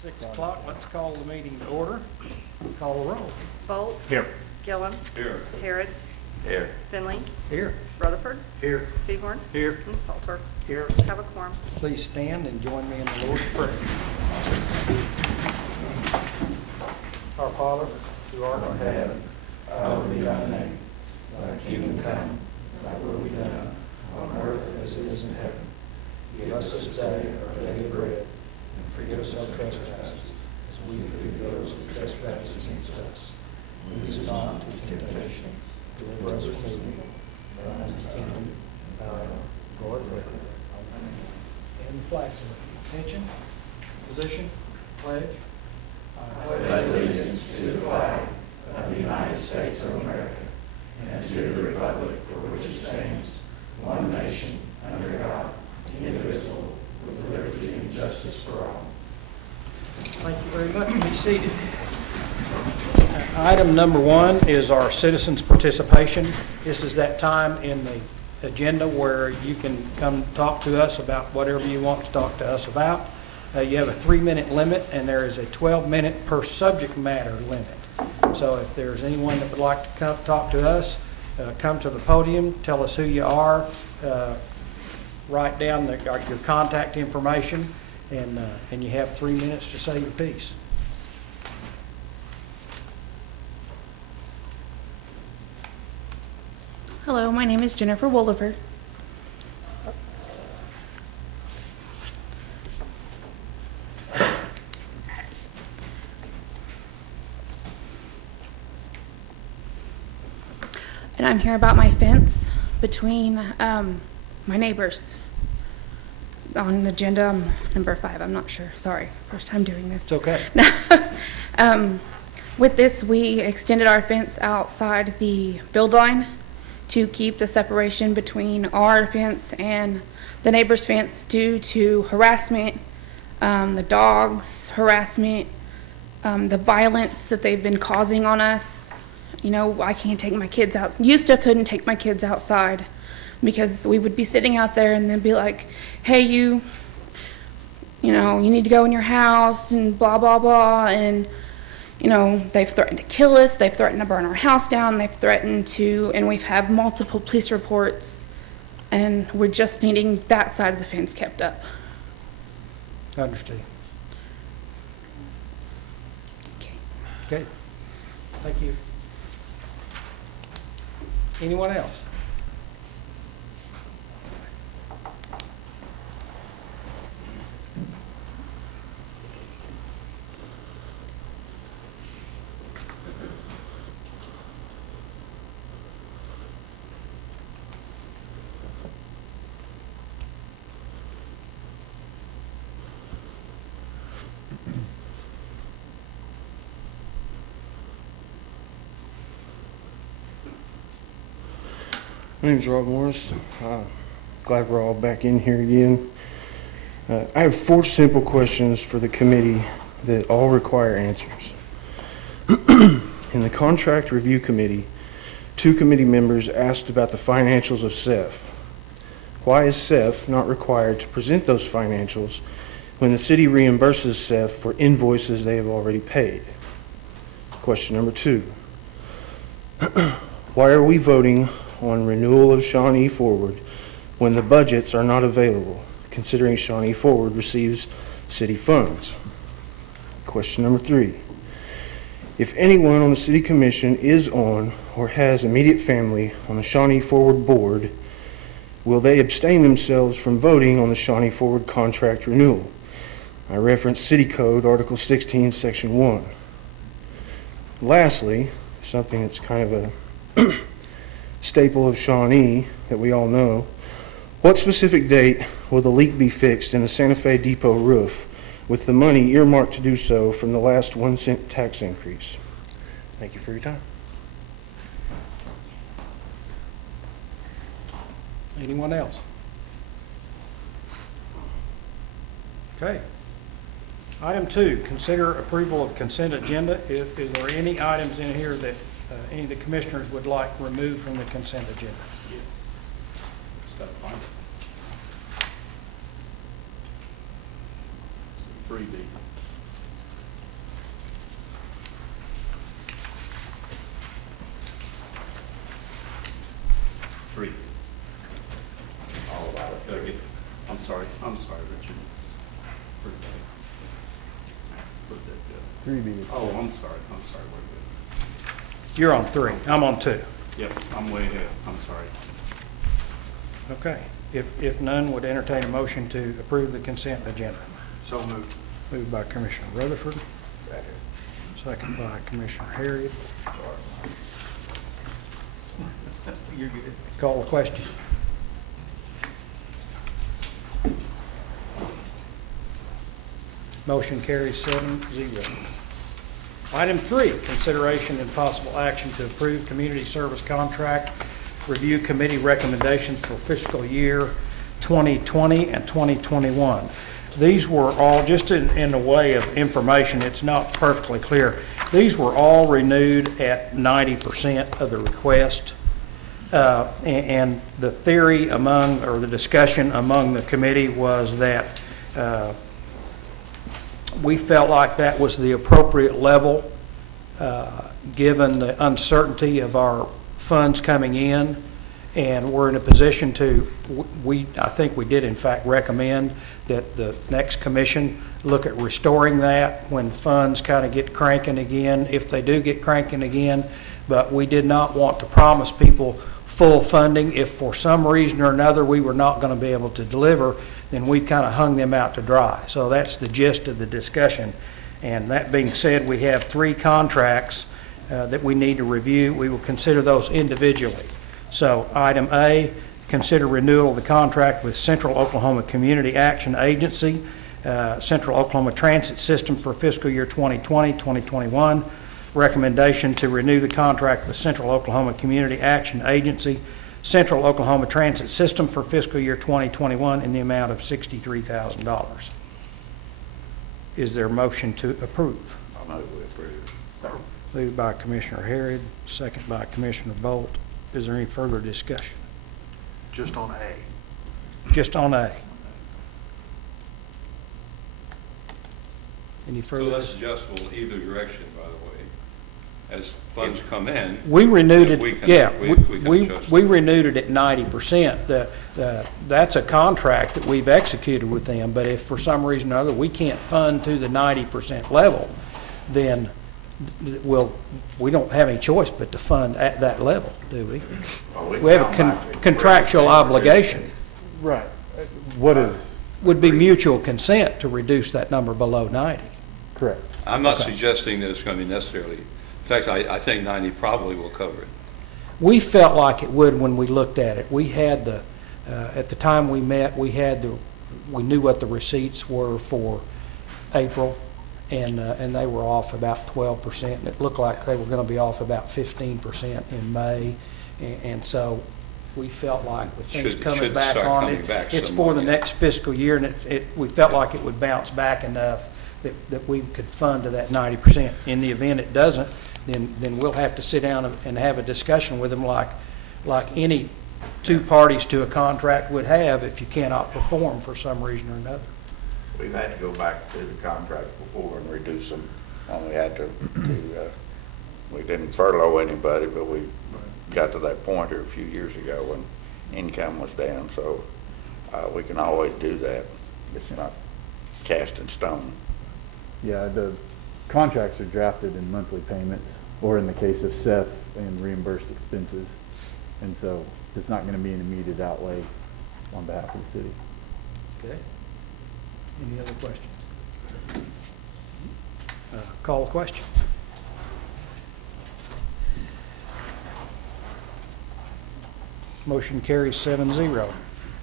6 o'clock, let's call the meeting to order. Call the roll. Bolt. Here. Gillum. Here. Harrod. Here. Finley. Here. Rutherford. Here. Seaborn. Here. And Salter. Here. Have a quorum. Please stand and join me in the Lord's Prayer. Our Father, who art in heaven, hallowed be thy name. Thy kingdom come, thy will be done, on earth as it is in heaven. Give us this day our daily bread, and forgive us our trespasses, as we forgive those who trespass against us. Lead us not into temptation, deliver us from evil. Thine is the kingdom, power, and glory forever. Amen. and the flag salute. Attention, position, pledge. I Pledge allegiance to the flag of the United States of America, and to the republic for which it stands, one nation, under God, indivisible, with liberty and justice for all. Thank you very much. Be seated. Item number 1 is our citizens' participation. This is that time in the agenda where you can come talk to us about whatever you want to talk to us about. You have a 3-minute limit, and there is a 12-minute per subject matter limit. So if there's anyone that would like to come talk to us, come to the podium, tell us who you are, write down your contact information, and you have 3 minutes to say your piece. Hello, my name is Jennifer Wolliver. And I'm here about my fence between my neighbors. On agenda number 5, I'm not sure. Sorry, first time doing this. It's okay. With this, we extended our fence outside the build line to keep the separation between our fence and the neighbor's fence due to harassment, the dogs' harassment, the violence that they've been causing on us. You know, I can't take my kids out. Couldn't take my kids outside because we would be sitting out there and they'd be like, hey, you need to go in your house and blah, blah, blah. And, they've threatened to kill us. They've threatened to burn our house down. They've threatened to, and we've had multiple police reports. And we're just needing that side of the fence kept up. Understand. Okay. Okay. Thank you. Anyone else? My name is Rob Morris. Glad we're all back in here again. I have 4 simple questions for the committee that all require answers. In the Contract Review Committee, 2 committee members asked about the financials of CEF. Why is CEF not required to present those financials when the city reimburses CEF for invoices they have already paid? Question number 2. Why are we voting on renewal of Shawnee Forward when the budgets are not available, considering Shawnee Forward receives city funds? Question number 3. If anyone on the city commission is on or has immediate family on the Shawnee Forward board, will they abstain themselves from voting on the Shawnee Forward contract renewal? I reference City Code Article 16, Section 1. Lastly, something that's kind of a staple of Shawnee that we all know, what specific date will the leak be fixed in the Santa Fe Depot roof with the money earmarked to do so from the last 1-cent tax increase? Thank you for your time. Anyone else? Okay. Item 2, consider approval of consent agenda. Is there any items in here that any of the commissioners would like removed from the consent agenda? Yes. It's got to find it. It's 3B. sorry, Richard. Where'd that go? 3B. Oh, I'm sorry, we're good. You're on 3, I'm on 2. Yep, I'm way ahead, I'm sorry. Okay. If none, would entertain a motion to approve the consent agenda. So moved. Moved by Commissioner Rutherford, second by Commissioner Harriet. You're good. Call the question. Motion carries 7-0. Item 3, consideration and possible action to approve community service contract review committee recommendations for fiscal year 2020 and 2021. These were all, just in the way of information, it's not perfectly clear. These were all renewed at 90% of the request. And the theory among, or the discussion among the committee was that we felt like that was the appropriate level given the uncertainty of our funds coming in, and we're in a position to, I think we did in fact recommend that the next commission look at restoring that when funds kind of get cranking again, if they do get cranking again. But we did not want to promise people full funding. If for some reason or another we were not going to be able to deliver, then we kind of hung them out to dry. So that's the gist of the discussion. And that being said, we have 3 contracts that we need to review. We will consider those individually. So item A, consider renewal of the contract with Central Oklahoma Community Action Agency, Central Oklahoma Transit System for fiscal year 2020-2021. Recommendation to renew the contract with Central Oklahoma Community Action Agency, Central Oklahoma Transit System for fiscal year 2021 in the amount of $63,000. Is there a motion to approve? I move we approve. Second. Moved by Commissioner Harrod, second by Commissioner Bolt. Is there any further discussion? Just on A. Just on A. Any So further? that's adjustable either direction, by the way. As funds come in. We renewed it, we can- yeah, we can adjust. we renewed it at 90%. That's a contract that we've executed with them, but if for some reason or other we can't fund to the 90% level, then we don't have any choice but to fund at that level, do we? Well, We have a contractual obligation. Right. What is Would be mutual consent to reduce that number below 90. correct? I'm not Okay. suggesting that it's going to be necessarily, in fact, I think 90 probably will cover it. We felt like it would when we looked at it. We had at the time we met, we knew what the receipts were for April, and they were off about 12%, and it looked like they were going to be off about 15% in May, and so we felt like with things Should coming back start on coming it, back it's some for more, the yeah. next fiscal year, and we felt like it would bounce back enough that we could fund to that 90%. In the event it doesn't, then we'll have to sit down and have a discussion with them like any 2 parties to a contract would have if you cannot perform for some reason or another. We've had to go back to the contract before and reduce them, and we had to we didn't furlough anybody, but we got to that point a few years ago when income was down, so we can always do that. It's not cast in stone. Yeah, the contracts are drafted in monthly payments, or in the case of Seth, and reimbursed expenses. And so it's not going to be an immediate outlay on behalf of the city. Okay. Any other questions? Call the question. Motion carries 7-0.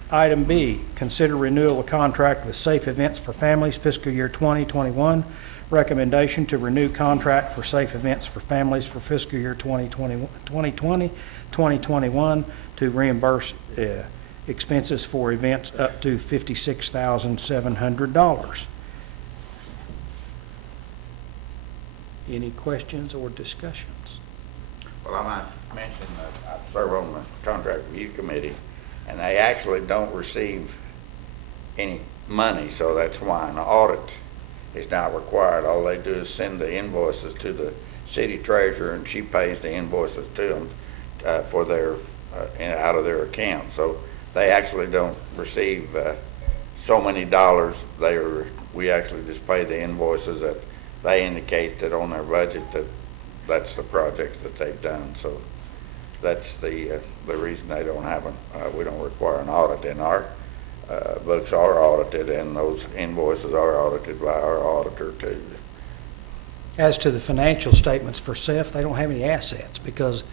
Item B, consider renewal of contract with Safe Events for Families fiscal year 2021. Recommendation to renew contract for Safe Events for Families for fiscal year 2020-2021 to reimburse expenses for events up to $56,700. Any questions or discussions? Well, I might mention that I serve on the contract review committee, and they actually don't receive any money, so that's why an audit is not required. All they do is send the invoices to the city treasurer, and she pays the invoices to them for their out of their account. So they actually don't receive so many dollars, we actually just pay the invoices that they indicate that on their budget that's the project that they've done. So that's the reason they don't have we don't require an audit. And our books are audited, and those invoices are audited by our auditor too. As to the financial statements for SEF, they don't have any assets because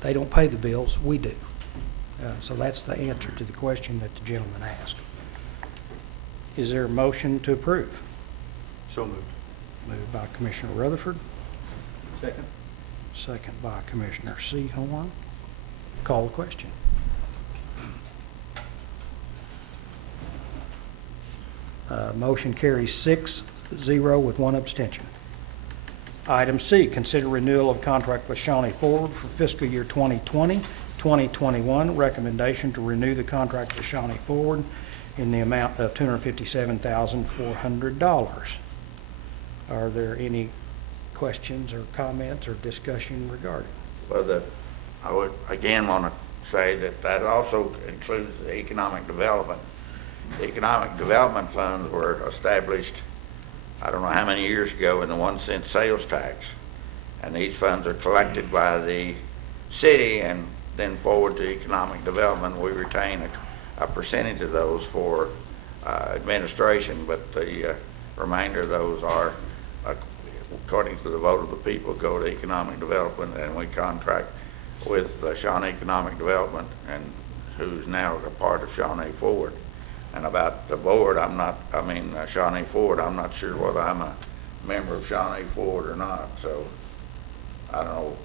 they don't pay the bills, we do. So that's the answer to the question that the gentleman asked. Is there a motion to approve? So moved. Moved by Commissioner Rutherford, Second. second by Commissioner Sehorn. Call the question. Motion carries 6-0 with one abstention. Item C, consider renewal of contract with Shawnee Forward for fiscal year 2020-2021. Recommendation to renew the contract with Shawnee Forward in the amount of $257,400. Are there any questions or comments or discussion regarding? Well, I would again want to say that also includes the economic development. The economic development funds were established, I don't know how many years ago, in the 1-cent sales tax. And these funds are collected by the city and then forward to economic development. We retain a percentage of those for administration, but the remainder of those are, according to the vote of the people, go to economic development, and we contract with Shawnee Economic Development, and who's now a part of Shawnee Forward. And about the board, Shawnee Forward, I'm not sure whether I'm a member of Shawnee Forward or not, so I don't know.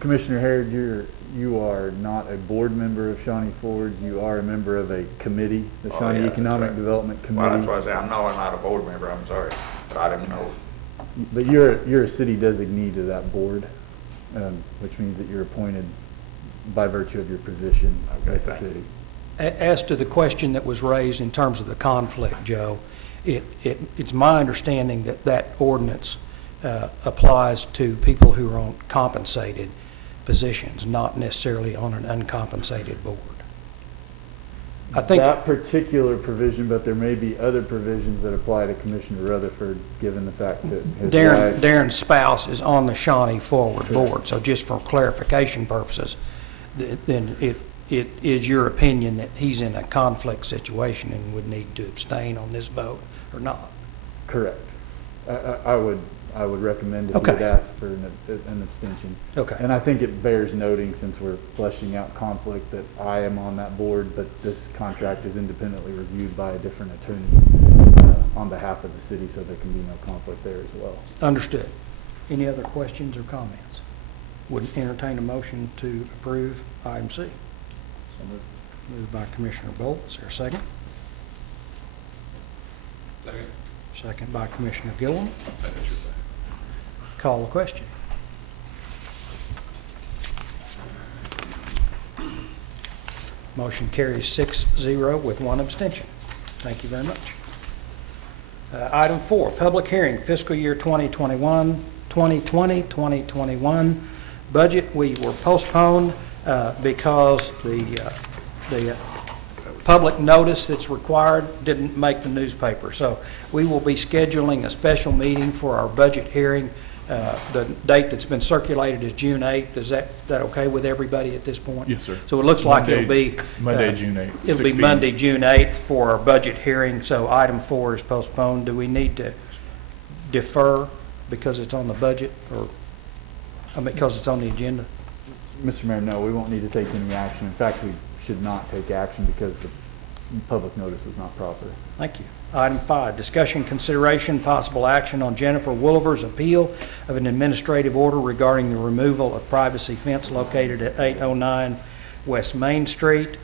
Commissioner Harrod, you are not a board member of Shawnee Forward. You are a member of a committee, the Oh, Shawnee yeah, Economic that's right. Development Well, that's Committee. why I say, I'm not a board member, I'm sorry, but I didn't know. But you're a city designee to that board, which means that you're appointed by virtue of your position Okay, with the thank you. city. As to the question that was raised in terms of the conflict, Joe, it's my understanding that that ordinance applies to people who are on compensated positions, not necessarily on an uncompensated board. I think That particular provision, but there may be other provisions that apply to Commissioner Rutherford, given the fact that his wife. Darren's spouse is on the Shawnee Forward Board, so just for clarification purposes, then it is your opinion that he's in a conflict situation and would need to abstain on this vote or not? Correct. I would recommend if you Okay. would ask for an abstention. Okay. And I think it bears noting, since we're fleshing out conflict, that I am on that board, but this contract is independently reviewed by a different attorney on behalf of the city, so there can be no conflict there as well. Understood. Any other questions or comments? Would entertain a motion to approve item C. Moved by Commissioner Bolt. Is there a second? Second. Second by Commissioner Gillum. That is your thing. Call the question. Motion carries 6-0 with one abstention. Thank you very much. Item 4, public hearing, fiscal year 2021 budget. We were postponed because the public notice that's required didn't make the newspaper. So we will be scheduling a special meeting for our budget hearing. The date that's been circulated is June 8th. Is that okay with everybody at this point? Yes, sir. So it looks like Monday- it'll be... Monday, June 8th, It'll be 6 p.m. Monday, June 8th for our budget hearing. So item 4 is postponed. Do we need to defer because it's on the budget or because it's on the agenda? Mr. Mayor, no, we won't need to take any action. In fact, we should not take action because the public notice was not proper. Thank you. Item 5, discussion, consideration, possible action on Jennifer Wooliver's appeal of an administrative order regarding the removal of privacy fence located at 809 West Main Street.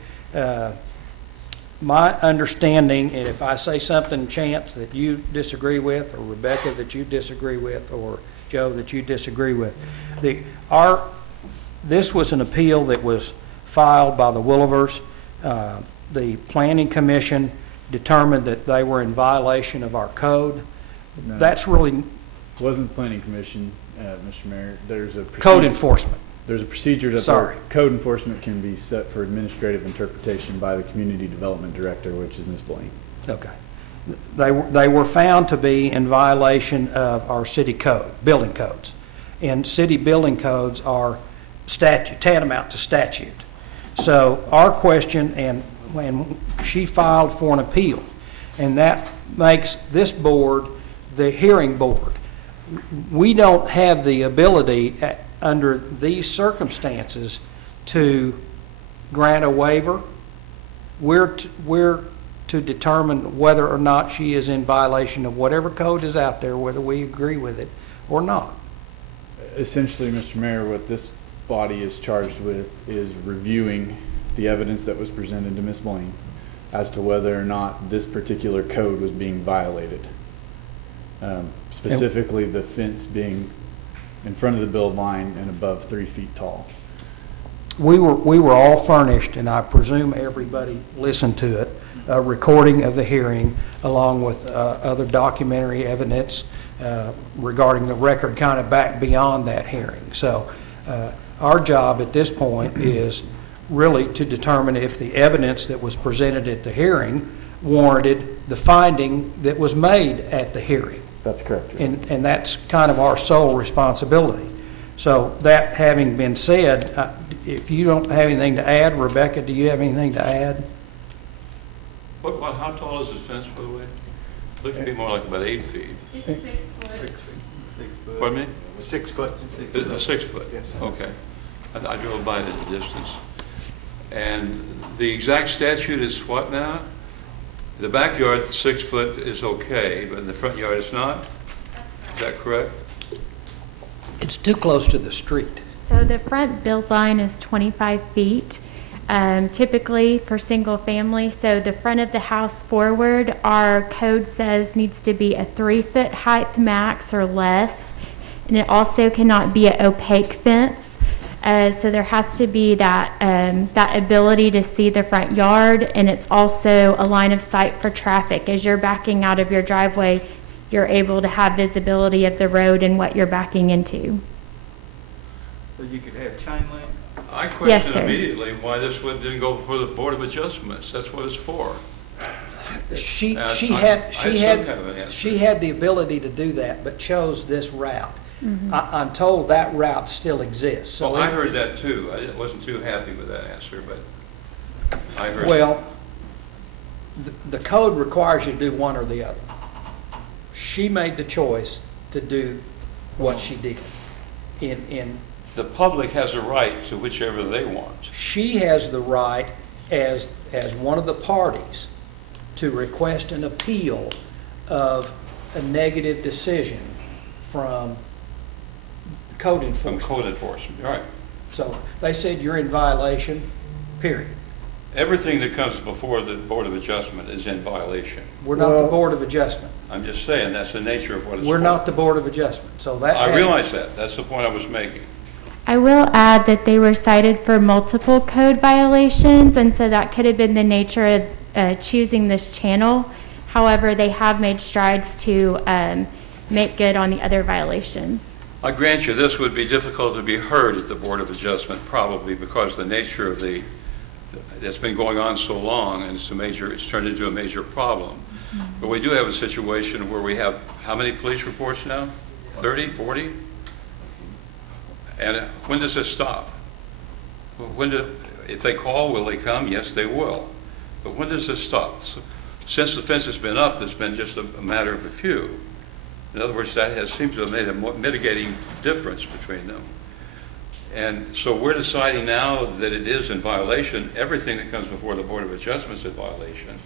My understanding, and if I say something, Chance, that you disagree with, or Rebecca that you disagree with, or Joe that you disagree with, this was an appeal that was filed by the Woolivers. The Planning Commission determined that they were in violation of our code. No. That's really Wasn't Planning Commission, Mr. Mayor. There's a code enforcement. There's a procedure that Sorry. code enforcement can be set for administrative interpretation by the community development director, which is Ms. Blaine. Okay. They were found to be in violation of our city code, building codes. And city building codes are tantamount to statute. So our question, and when she filed for an appeal, and that makes this board the hearing board. We don't have the ability under these circumstances to grant a waiver. We're to determine whether or not she is in violation of whatever code is out there, whether we agree with it or not. Essentially, Mr. Mayor, what this body is charged with is reviewing the evidence that was presented to Ms. Blaine as to whether or not this particular code was being violated. Specifically, the fence being in front of the build line and above 3 feet tall. We were all furnished, and I presume everybody listened to it, a recording of the hearing along with other documentary evidence regarding the record kind of back beyond that hearing. So our job at this point is really to determine if the evidence that was presented at the hearing warranted the finding that was made at the hearing. That's correct. And that's kind of our sole responsibility. So that having been said, if you don't have anything to add, Rebecca, do you have anything to add? How tall is this fence, by the way? Looks to be more like about 8 feet. It's 6 foot. 6 foot. Pardon me? 6 foot. 6 foot? Yes. Okay. I drove by it at a distance. And the exact statute is what now? The backyard, 6 foot is okay, but in the front yard it's not? Is that correct? It's too close to the street. So the front build line is 25 feet, typically for single family. So the front of the house forward, our code says needs to be a 3 foot height max or less. And it also cannot be an opaque fence. So there has to be that ability to see the front yard, and it's also a line of sight for traffic. As you're backing out of your driveway, you're able to have visibility of the road and what you're backing into. So you could have chain link? I Yes, question sir. immediately why this one didn't go before the Board of Adjustments. That's what it's for. She I had some kind of an answer. she had the ability to do that, but chose this route. I'm told that route still exists. So Well, I heard that too. I wasn't too happy with that answer, but I heard. Well, the code requires you to do one or the other. She made the choice to do what she did. The public has a right to whichever they want. She has the right as one of the parties to request an appeal of a negative decision from code From enforcement. code enforcement, all right. So they said you're in violation, period. Everything that comes before the Board of Adjustment is in violation. We're not the Board of Adjustment. I'm just saying, that's the nature of what it's for. We're not the Board of Adjustment, so that I has- realize that. That's the point I was making. I will add that they were cited for multiple code violations, and so that could have been the nature of choosing this channel. However, they have made strides to make good on the other violations. I grant you, this would be difficult to be heard at the Board of Adjustment, probably because of the nature of it's been going on so long, and it's turned into a major problem. But we do have a situation where we have, how many police reports now? 30, 40? And when does this stop? If they call, will they come? Yes, they will. But when does this stop? Since the fence has been up, it's been just a matter of a few. In other words, that seems to have made a mitigating difference between them. And so we're deciding now that it is in violation. Everything that comes before the Board of Adjustment is in violation.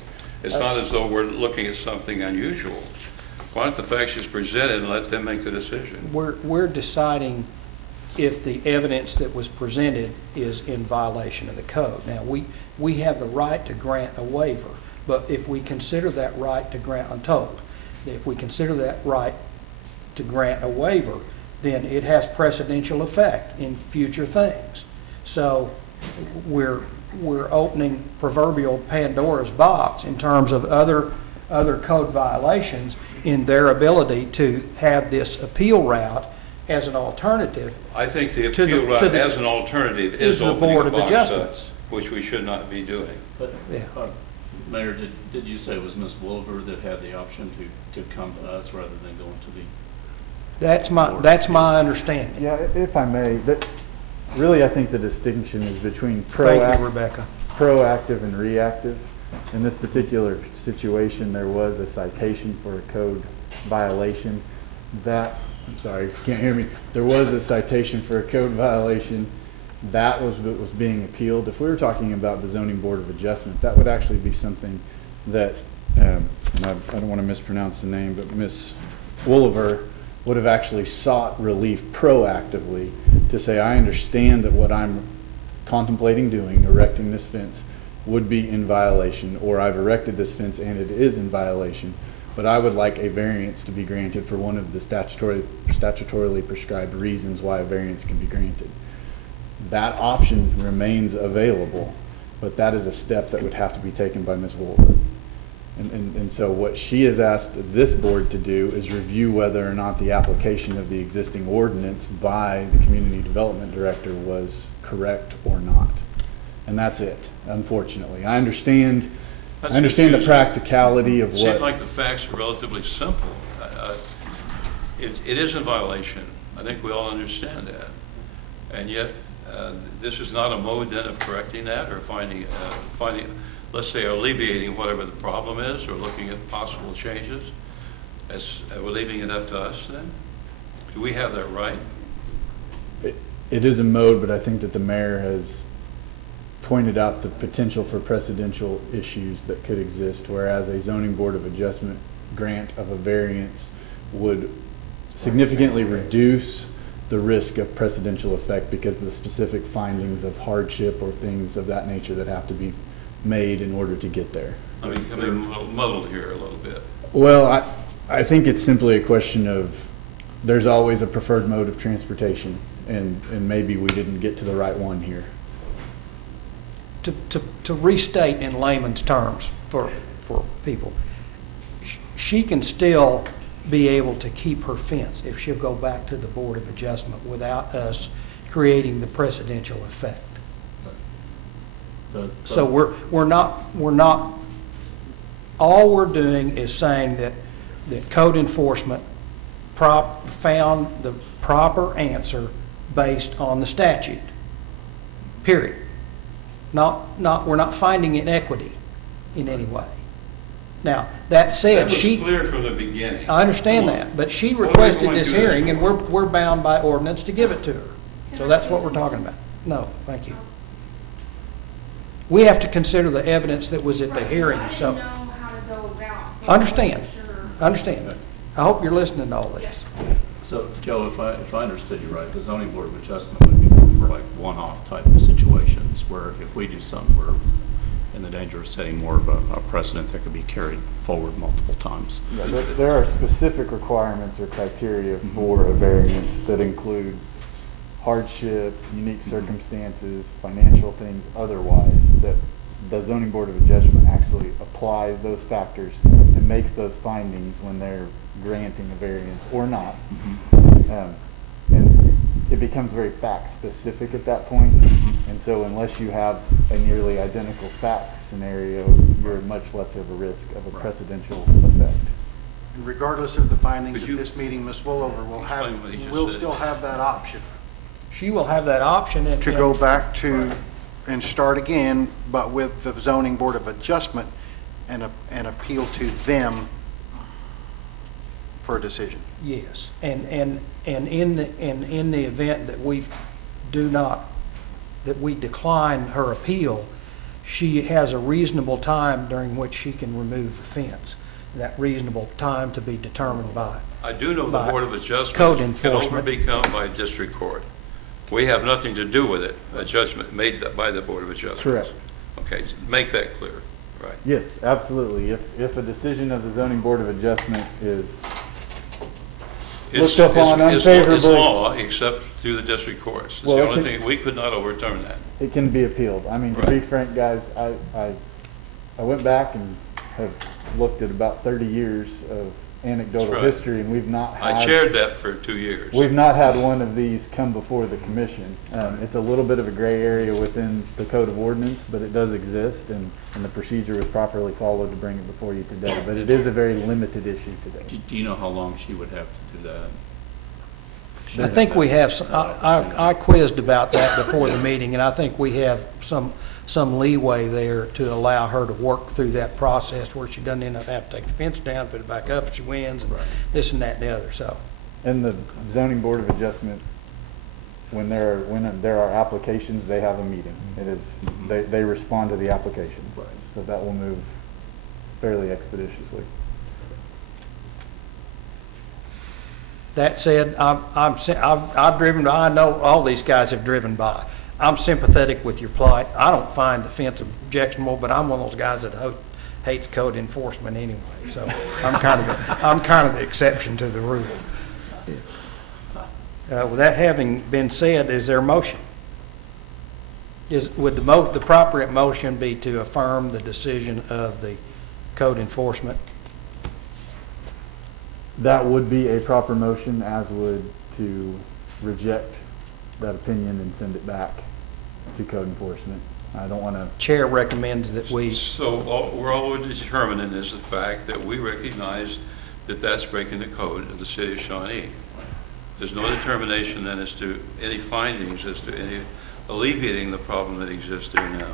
It's not as though we're looking at something unusual. Why don't the facts just presented and let them make the decision? We're deciding if the evidence that was presented is in violation of the code. Now, we have the right to grant a waiver, but if we consider that right to grant, I'm told, if we consider that right to grant a waiver, then it has precedential effect in future things. So we're opening proverbial Pandora's box in terms of other code violations in their ability to have this appeal route as an alternative. I think the To the- appeal route to the- as an alternative is is the opening Board a of box up, Adjustments. which we should not be doing. But, Yeah. Mayor, did you say it was Ms. Wolver that had the option to come to us rather than going to the? That's my understanding. Yeah, if I may, that, really, I think the distinction is between Thank you, Rebecca. proactive and reactive. In this particular situation, there was a citation for a code violation. I'm sorry if you can't hear me. There was a citation for a code violation. That was what was being appealed. If we were talking about the zoning board of adjustment, that would actually be something that, and I don't want to mispronounce the name, but Ms. Wolliver would have actually sought relief proactively to say, I understand that what I'm contemplating doing, erecting this fence, would be in violation, or I've erected this fence and it is in violation, but I would like a variance to be granted for one of the statutorily prescribed reasons why a variance can be granted. That option remains available, but that is a step that would have to be taken by Ms. Wolver. And so what she has asked this board to do is review whether or not the application of the existing ordinance by the community development director was correct or not. And that's it, unfortunately. I understand That's the confusing. practicality of It seemed what, like the facts are relatively simple. It is in violation. I think we all understand that. And yet, this is not a mode then of correcting that or finding, let's say, alleviating whatever the problem is or looking at possible changes. We're leaving it up to us then? Do we have that right? it is a mode, but I think that the mayor has pointed out the potential for precedential issues that could exist, whereas a zoning board of adjustment grant of a variance would significantly reduce the risk of precedential effect because of the specific findings of hardship or things of that nature that have to be made in order to get there. I mean, I'm a little muddled here a little bit. Well, I think it's simply a question of there's always a preferred mode of transportation, and maybe we didn't get to the right one here. To restate in layman's terms for people, she can still be able to keep her fence if she'll go back to the Board of Adjustment without us creating the precedential effect. So we're not, all we're doing is saying that code enforcement found the proper answer based on the statute, period. We're not finding inequity in any way. Now, that said, That was clear from the beginning. I understand that, but she What are we requested going this to hearing, do? and we're bound by ordinance to give it to her. So that's what we're talking about. No, thank you. We have to consider the evidence that was at the hearing, so. Understand. I hope you're listening to all this. So, Joe, if I understood you right, the zoning board of adjustment would be more for like one-off type of situations where if we do something, we're in the danger of setting more of a precedent that could be carried forward multiple times. Yeah, there are specific requirements or criteria for a variance that include hardship, unique circumstances, financial things otherwise, that the zoning board of adjustment actually applies those factors and makes those findings when they're granting a variance or not. And it becomes very fact specific at that point. And so unless you have a nearly identical fact scenario, you're at much less of a risk of a precedential effect. And regardless of the findings Could of you this meeting, Ms. Willover will explain what he just will said? still have that option She will have that option. to go back to and start again, but with the zoning board of adjustment and appeal to them for a decision. Yes, and in the event that we decline her appeal, she has a reasonable time during which she can remove the fence. That reasonable time to be determined by. I do know the by Board of Adjustment code can enforcement. only become by district court. We have nothing to do with it, a judgment made by the Board of Adjustment. Correct. Okay, make that clear, right? Yes, absolutely. If a decision of the zoning board of adjustment is It's- looked upon it's- It's unfavorably, law, except through the district courts. It's Well, the it only can- thing, we could not overturn that. it can be appealed. I mean, to be Right. frank, guys, I went back and have looked at about 30 years of anecdotal That's right. history, and we've not had. I chaired that for 2 years. We've not had one of these come before the commission. It's a little bit of a gray area within the code of ordinance, but it does exist, and the procedure was properly followed to bring it before you today. But it is a very limited issue today. Do you know how long she would have to do that? I think we have, I quizzed about that before the meeting, and I think we have some leeway there to allow her to work through that process where she doesn't end up having to take the fence down, put it back up if she wins, and this and that and the other, so. And the zoning board of adjustment, when there are applications, they have a meeting. It is, they respond to the applications. So that will move fairly expeditiously. That said, I've driven by, I know all these guys have driven by. I'm sympathetic with your plight. I don't find the fence objectionable, but I'm one of those guys that hates code enforcement anyway. So I'm kind of the exception to the rule. With that having been said, is there a motion? Would the appropriate motion be to affirm the decision of the code enforcement? That would be a proper motion, as would to reject that opinion and send it back to code enforcement. I don't want to. Chair recommends that we. So all we're determining is the fact that we recognize that that's breaking the code of the city of Shawnee. There's no determination then as to any findings as to any alleviating the problem that exists there now.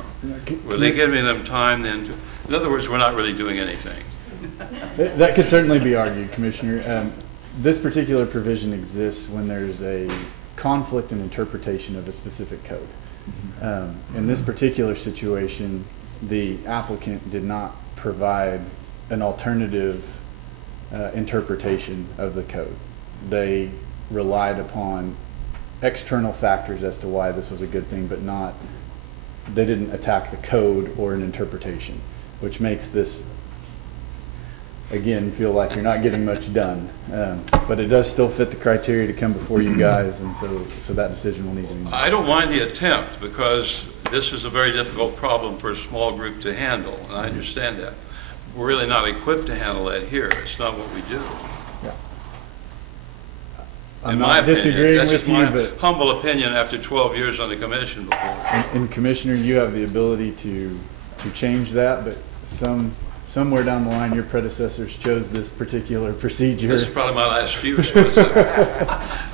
Were they giving them time then to, in other words, we're not really doing anything. That could certainly be argued, Commissioner. This particular provision exists when there's a conflict in interpretation of a specific code. In this particular situation, the applicant did not provide an alternative interpretation of the code. They relied upon external factors as to why this was a good thing, but they didn't attack the code or an interpretation, which makes this, again, feel like you're not getting much done. But it does still fit the criteria to come before you guys, and so that decision will need to be made. I don't mind the attempt because this is a very difficult problem for a small group to handle, and I understand that. We're really not equipped to handle that here. It's not what we do. Yeah. In I'm my not disagreeing opinion, that's with just you, my but humble opinion after 12 years on the commission before. and Commissioner, you have the ability to change that, but somewhere down the line, your predecessors chose this particular procedure. This is probably my last year, so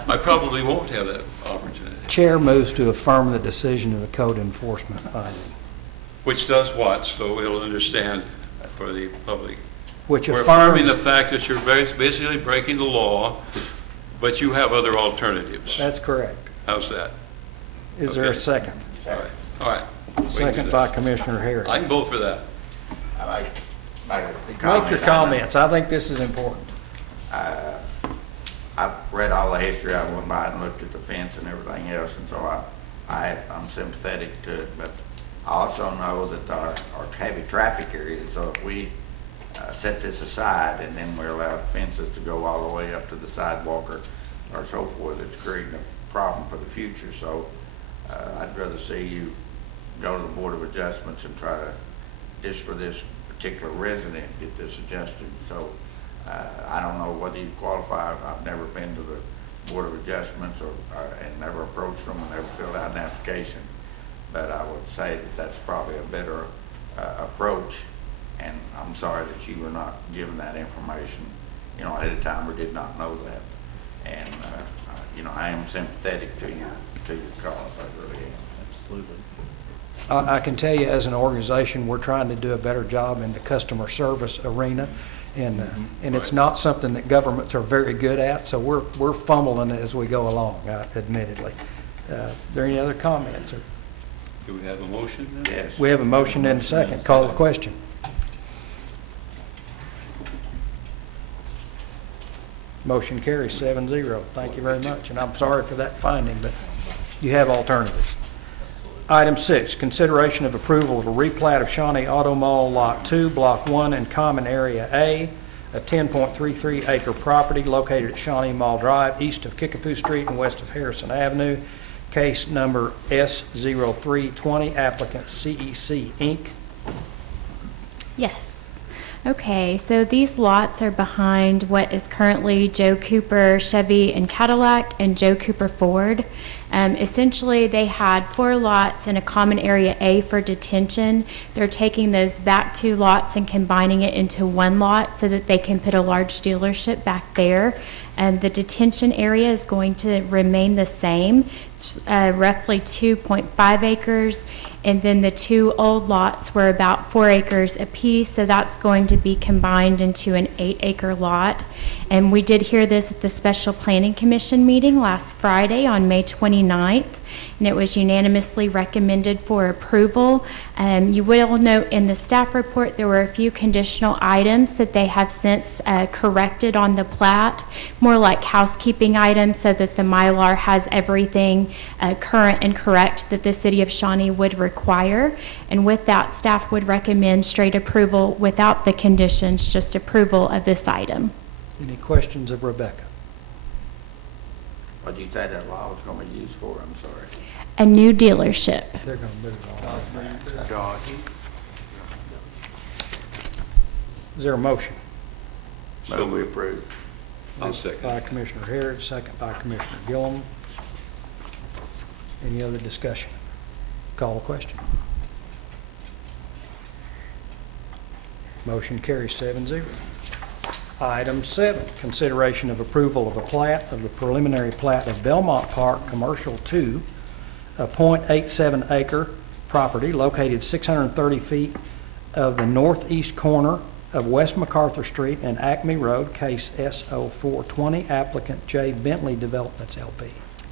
I probably won't have that opportunity. Chair moves to affirm the decision of the code enforcement finding. Which does what, so we'll understand for the public. Which We're affirming affirms, the fact that you're basically breaking the law, but you have other alternatives. that's correct. How's that? Is there a Okay. second? All right. We can do Second that. by Commissioner Harris. I can vote for that. I like Make your comments. I think this is important. I've read all the history. I went by and looked at the fence and everything else, and so I'm sympathetic to it. But I also know that our heavy traffic areas, so if we set this aside and then we allow fences to go all the way up to the sidewalk or so forth, it's creating a problem for the future. So I'd rather see you go to the Board of Adjustments and try to, just for this particular resident, get this adjusted. So I don't know whether you qualify. I've never been to the Board of Adjustments and never approached them and never filled out an application. But I would say that that's probably a better approach. And I'm sorry that you were not given that information, ahead of time, or did not know that. And, I am sympathetic to your cause, I really am. Absolutely. I can tell you, as an organization, we're trying to do a better job in the customer service arena, and it's not something that governments are very good at, so we're fumbling as we go along, admittedly. Are there any other comments? Do we have a motion then? Yes. We have a motion and a second. Call the question. Motion carries 7-0. Thank you very much, and I'm sorry for that finding, but you have alternatives. Item 6, consideration of approval of a replat of Shawnee Auto Mall Lot 2, Block 1, and Common Area A, a 10.33 acre property located at Shawnee Mall Drive, east of Kickapoo Street and west of Harrison Avenue. Case number S0320, applicant CEC Inc. Yes. Okay, so these lots are behind what is currently Joe Cooper Chevy and Cadillac and Joe Cooper Ford. Essentially, they had 4 lots in a common area A for detention. They're taking those back 2 lots and combining it into 1 lot so that they can put a large dealership back there. And the detention area is going to remain the same. It's roughly 2.5 acres. And then the 2 old lots were about 4 acres apiece, so that's going to be combined into an 8-acre lot. And we did hear this at the Special Planning Commission meeting last Friday on May 29th, and it was unanimously recommended for approval. You will note in the staff report there were a few conditional items that they have since corrected on the plat, more like housekeeping items so that the Mylar has everything current and correct that the city of Shawnee would require. And with that, staff would recommend straight approval without the conditions, just approval of this item. Any questions of Rebecca? What'd you say that law was gonna be used for? I'm sorry. A new dealership. They're going to move it on. Dodge. Is there a motion? So Move we approve. I'll second. By Commissioner Harrod, second by Commissioner Gillum. Any other discussion? Call the question. Motion carries 7-0. Item 7, consideration of approval of a plat of the preliminary plat of Belmont Park Commercial 2, a .87 acre property located 630 feet of the northeast corner of West Mcarthur Street and Acme Road, case SO 420, applicant J. Bentley Developments, LP.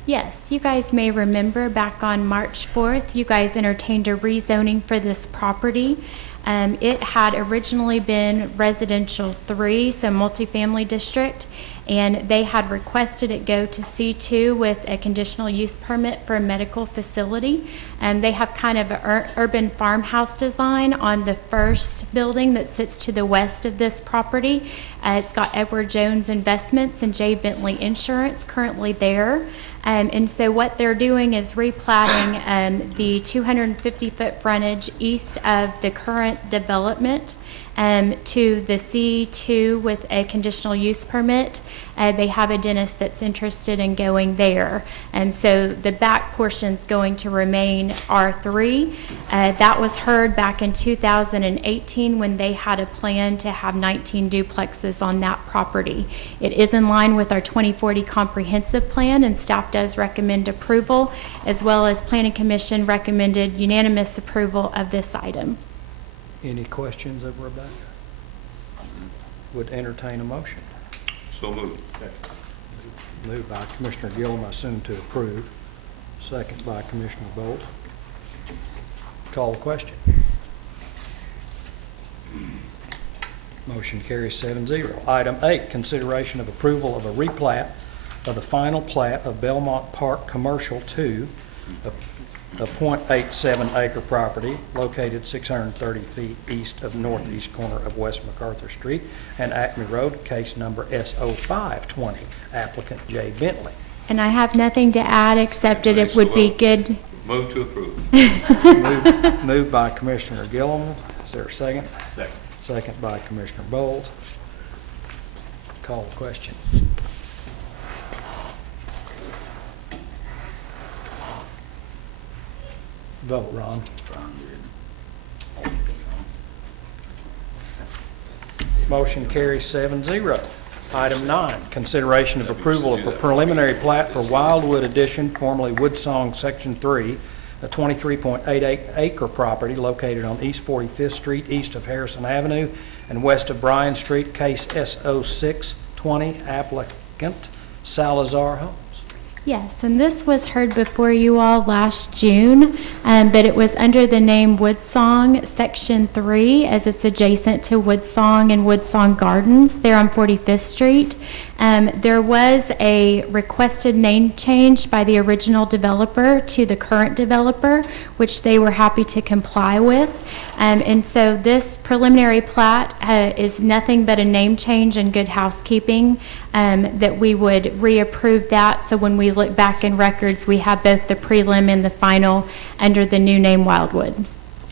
Yes, you guys may remember back on March 4th, you guys entertained a rezoning for this property. It had originally been residential 3, so multifamily district, and they had requested it go to C2 with a conditional use permit for a medical facility. They have kind of an urban farmhouse design on the first building that sits to the west of this property. It's got Edward Jones Investments and J. Bentley Insurance currently there. And so what they're doing is replatting the 250-foot frontage east of the current development to the C2 with a conditional use permit. They have a dentist that's interested in going there. And so the back portion's going to remain R3. That was heard back in 2018 when they had a plan to have 19 duplexes on that property. It is in line with our 2040 comprehensive plan, and staff does recommend approval, as well as Planning Commission recommended unanimous approval of this item. Any questions of Rebecca? Would entertain a motion. So moved. Moved by Commissioner Gillum, I assume to approve. Second by Commissioner Bolt. Call the question. Motion carries 7-0. Item 8, consideration of approval of a replat of the final plat of Belmont Park Commercial 2, a .87 acre property located 630 feet east of northeast corner of West Mcarthur Street and Acme Road, case number SO 520, applicant J. Bentley. And I have nothing to add except that it would be good. Move to approve. Moved by Commissioner Gillum. Is there a second? Second. Second by Commissioner Bolt. Call the question. Vote, Ron. Motion carries 7-0. Item 9, consideration of approval of a preliminary plat for Wildwood Addition, formerly Woodsong Section 3, a 23.88 acre property located on East 45th Street, east of Harrison Avenue, and west of Bryan Street, case SO 620, applicant Salazar Homes. Yes, and this was heard before you all last June, but it was under the name Woodsong Section 3, as it's adjacent to Woodsong and Woodsong Gardens there on 45th Street. There was a requested name change by the original developer to the current developer, which they were happy to comply with. And so this preliminary plat is nothing but a name change and good housekeeping, that we would reapprove that. So when we look back in records, we have both the prelim and the final under the new name Wildwood.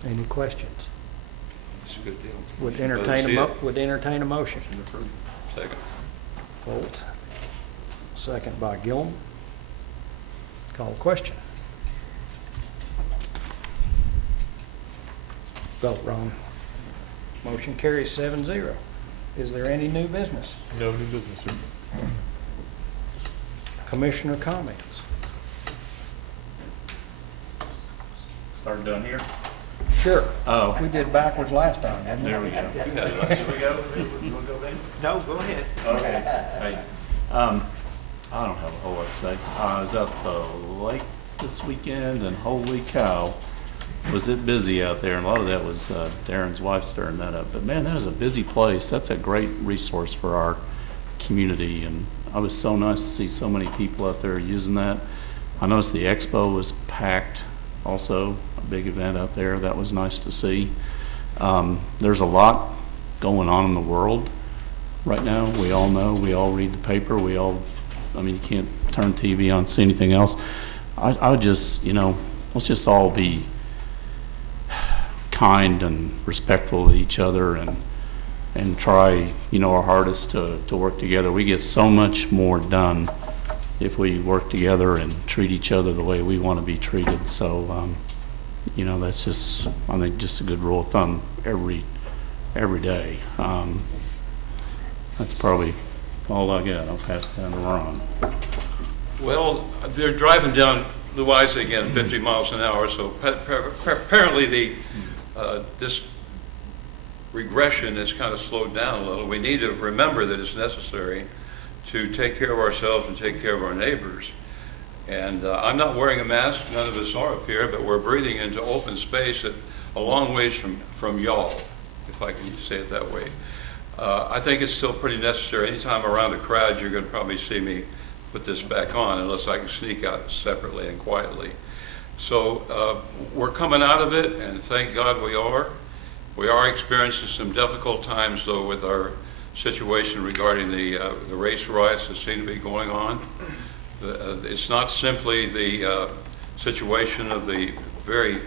Any questions? It's a good deal. Would entertain a motion. Second. Holt, second by Gillum. Call the question. Vote, Ron. Motion carries 7-0. Is there any new business? No new business, sir. Commissioner comments? Start done here? Sure. Oh. We did backwards last time, didn't we? There we go. Here we go. You wanna go, Ben? No, go ahead. Okay. Hey, I don't have a whole lot to say. I was out the lake this weekend, and holy cow, was it busy out there. And a lot of that was Darren's wife stirring that up. But man, that is a busy place. That's a great resource for our community. And it was so nice to see so many people out there using that. I noticed the expo was packed also, a big event out there. That was nice to see. There's a lot going on in the world right now. We all know, we all read the paper, you can't turn TV on and see anything else. I would just, let's just all be kind and respectful to each other and try, our hardest to work together. We get so much more done if we work together and treat each other the way we want to be treated. So, that's just, I think, just a good rule of thumb every day. That's probably all I got. I'll pass it down to Ron. Well, they're driving down Louisa again, 50 miles an hour, so apparently this regression has kind of slowed down a little. We need to remember that it's necessary to take care of ourselves and take care of our neighbors. And I'm not wearing a mask, none of us are up here, but we're breathing into open space a long ways from y'all, if I can say it that way. I think it's still pretty necessary. Anytime around a crowd, you're going to probably see me put this back on unless I can sneak out separately and quietly. So we're coming out of it, and thank God we are. We are experiencing some difficult times, though, with our situation regarding the race riots that seem to be going on. It's not simply the situation of the very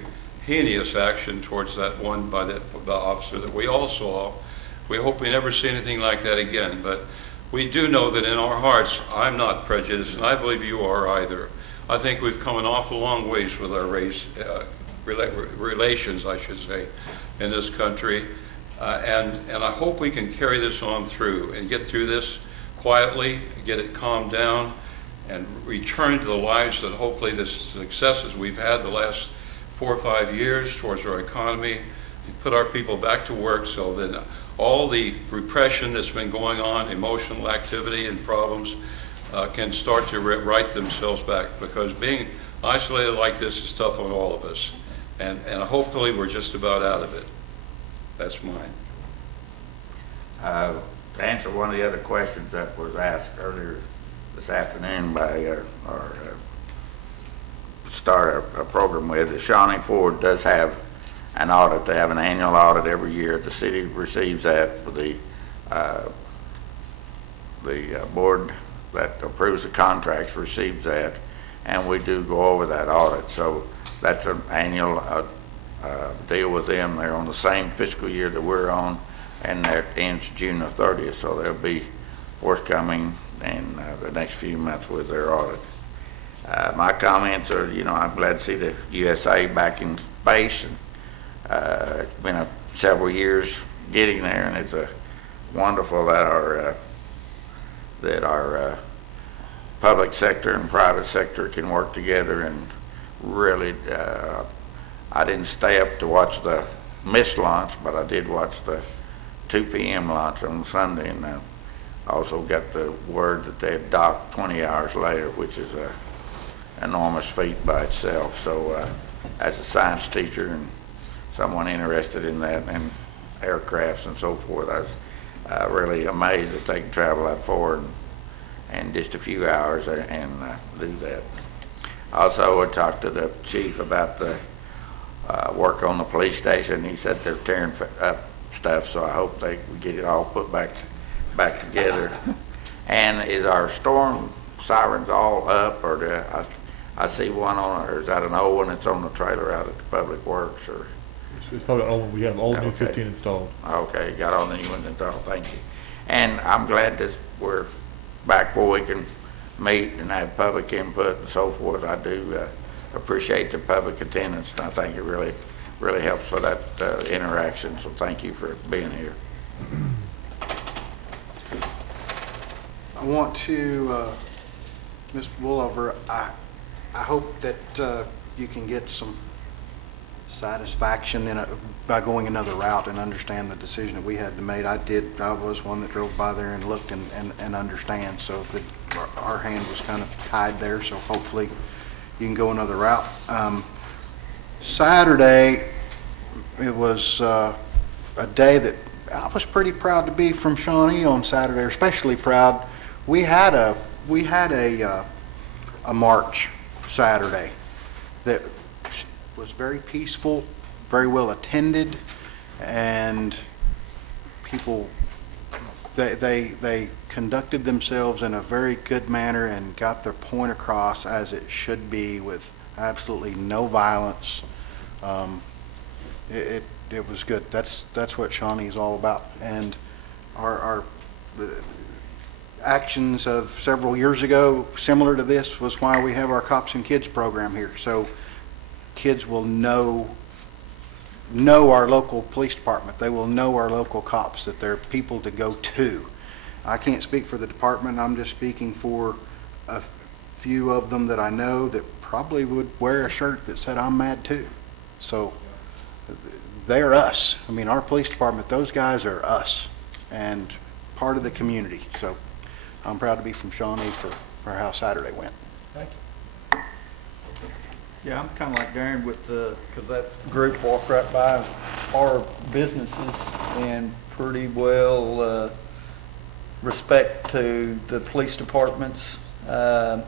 heinous action towards that one by the officer that we all saw. We hope we never see anything like that again, but we do know that in our hearts, I'm not prejudiced, and I believe you are either. I think we've come an awful long ways with our race relations, I should say, in this country, and I hope we can carry this on through and get through this quietly, get it calmed down, and return to the lives that hopefully the successes we've had the last 4 or 5 years towards our economy, and put our people back to work so that all the repression that's been going on, emotional activity and problems, can start to right themselves back, because being isolated like this is tough on all of us. And hopefully we're just about out of it. That's mine. To answer one of the other questions that was asked earlier this afternoon by our start a program with, the Shawnee Ford does have an audit. They have an annual audit every year. The city receives that. The board that approves the contracts receives that, and we do go over that audit. So that's an annual deal with them. They're on the same fiscal year that we're on, and that ends June the 30th. So they'll be forthcoming in the next few months with their audit. My comments are, I'm glad to see the USA back in space. And it's been several years getting there, and it's wonderful that our public sector and private sector can work together. And really, I didn't stay up to watch the missed launch, but I did watch the 2 p.m. launch on Sunday, and I also got the word that they had docked 20 hours later, which is an enormous feat by itself. So as a science teacher and someone interested in that and aircrafts and so forth, I was really amazed that they can travel that far in just a few hours and do that. Also, I talked to the chief about the work on the police station. He said they're tearing up stuff, so I hope we get it all put back together. And is our storm sirens all up, or I see one on, or is that an old one that's on the trailer out at the Public Works? Or it's probably all, we have all new Okay. 15 installed. Okay, got all the new ones installed, thank you. And I'm glad that we're back where we can meet and have public input and so forth. I do appreciate the public attendance, and I think it really, really helps for that interaction, so thank you for being here. I want to, Ms. Woolover, I hope that you can get some satisfaction by going another route and understand the decision that we had to make. I was one that drove by there and looked and understand, so that our hand was kind of tied there, so hopefully you can go another route. Saturday, it was a day that I was pretty proud to be from Shawnee on Saturday, especially proud. We had a march Saturday that was very peaceful, very well attended, and people, they conducted themselves in a very good manner and got their point across as it should be, with absolutely no violence. It was good. That's what Shawnee is all about. And our actions of several years ago, similar to this, was why we have our Cops and Kids program here. So kids will know our local police department. They will know our local cops, that they're people to go to. I can't speak for the department. I'm just speaking for a few of them that I know that probably would wear a shirt that said, "I'm mad too." So they're us. I mean, our police department, those guys are us and part of the community. So I'm proud to be from Shawnee for how Saturday went. Thank you. Yeah, I'm kind of like Darren with because that group walked right by our businesses and pretty well respect to the police departments. So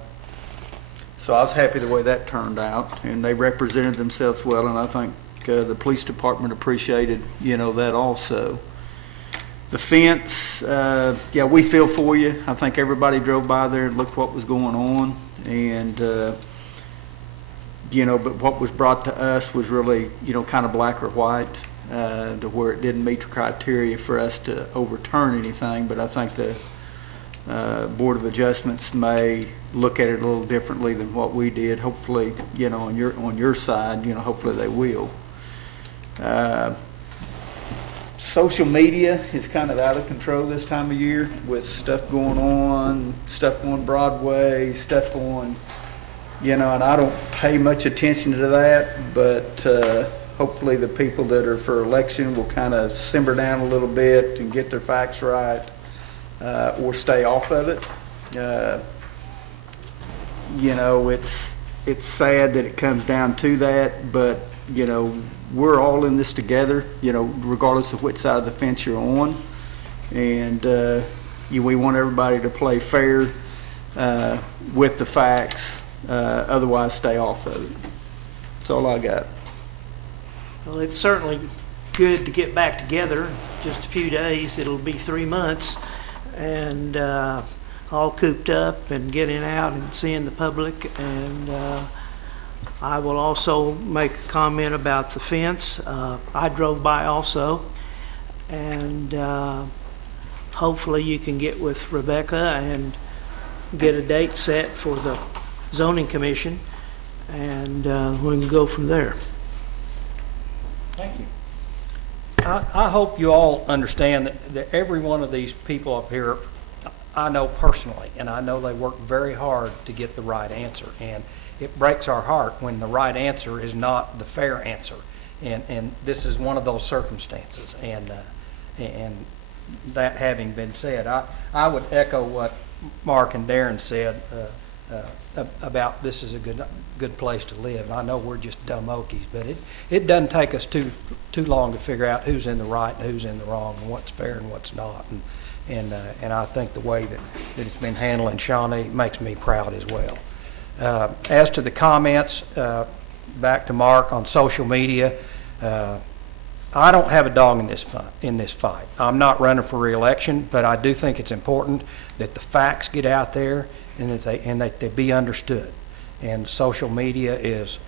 I was happy the way that turned out, and they represented themselves well, and I think the police department appreciated, that also. The fence, yeah, we feel for you. I think everybody drove by there and looked what was going on, and but what was brought to us was really, kind of black or white, to where it didn't meet the criteria for us to overturn anything. But I think the Board of Adjustments may look at it a little differently than what we did. Hopefully, on your side, hopefully they will. Social media is kind of out of control this time of year, with stuff going on Broadway, stuff on, and I don't pay much attention to that, but hopefully the people that are for election will kind of simmer down a little bit and get their facts right, or stay off of it. It's sad that it comes down to that, but, we're all in this together, regardless of which side of the fence you're on. And we want everybody to play fair with the facts, otherwise stay off of it. That's all I got. Well, it's certainly good to get back together. Just a few days, it'll be 3 months, and all cooped up and getting out and seeing the public. And I will also make a comment about the fence. I drove by also, and hopefully you can get with Rebecca and get a date set for the zoning commission, and we can go from there. Thank you. I hope you all understand that every one of these people up here, I know personally, and I know they work very hard to get the right answer. And it breaks our heart when the right answer is not the fair answer. And this is one of those circumstances. And that having been said, I would echo what Mark and Darren said about this is a good place to live. And I know we're just dumb Okies, but it doesn't take us too long to figure out who's in the right and who's in the wrong, and what's fair and what's not. And I think the way that it's been handled in Shawnee makes me proud as well. As to the comments, back to Mark on social media, I don't have a dog in this fight. I'm not running for re-election, but I do think it's important that the facts get out there and that they be understood. And social media is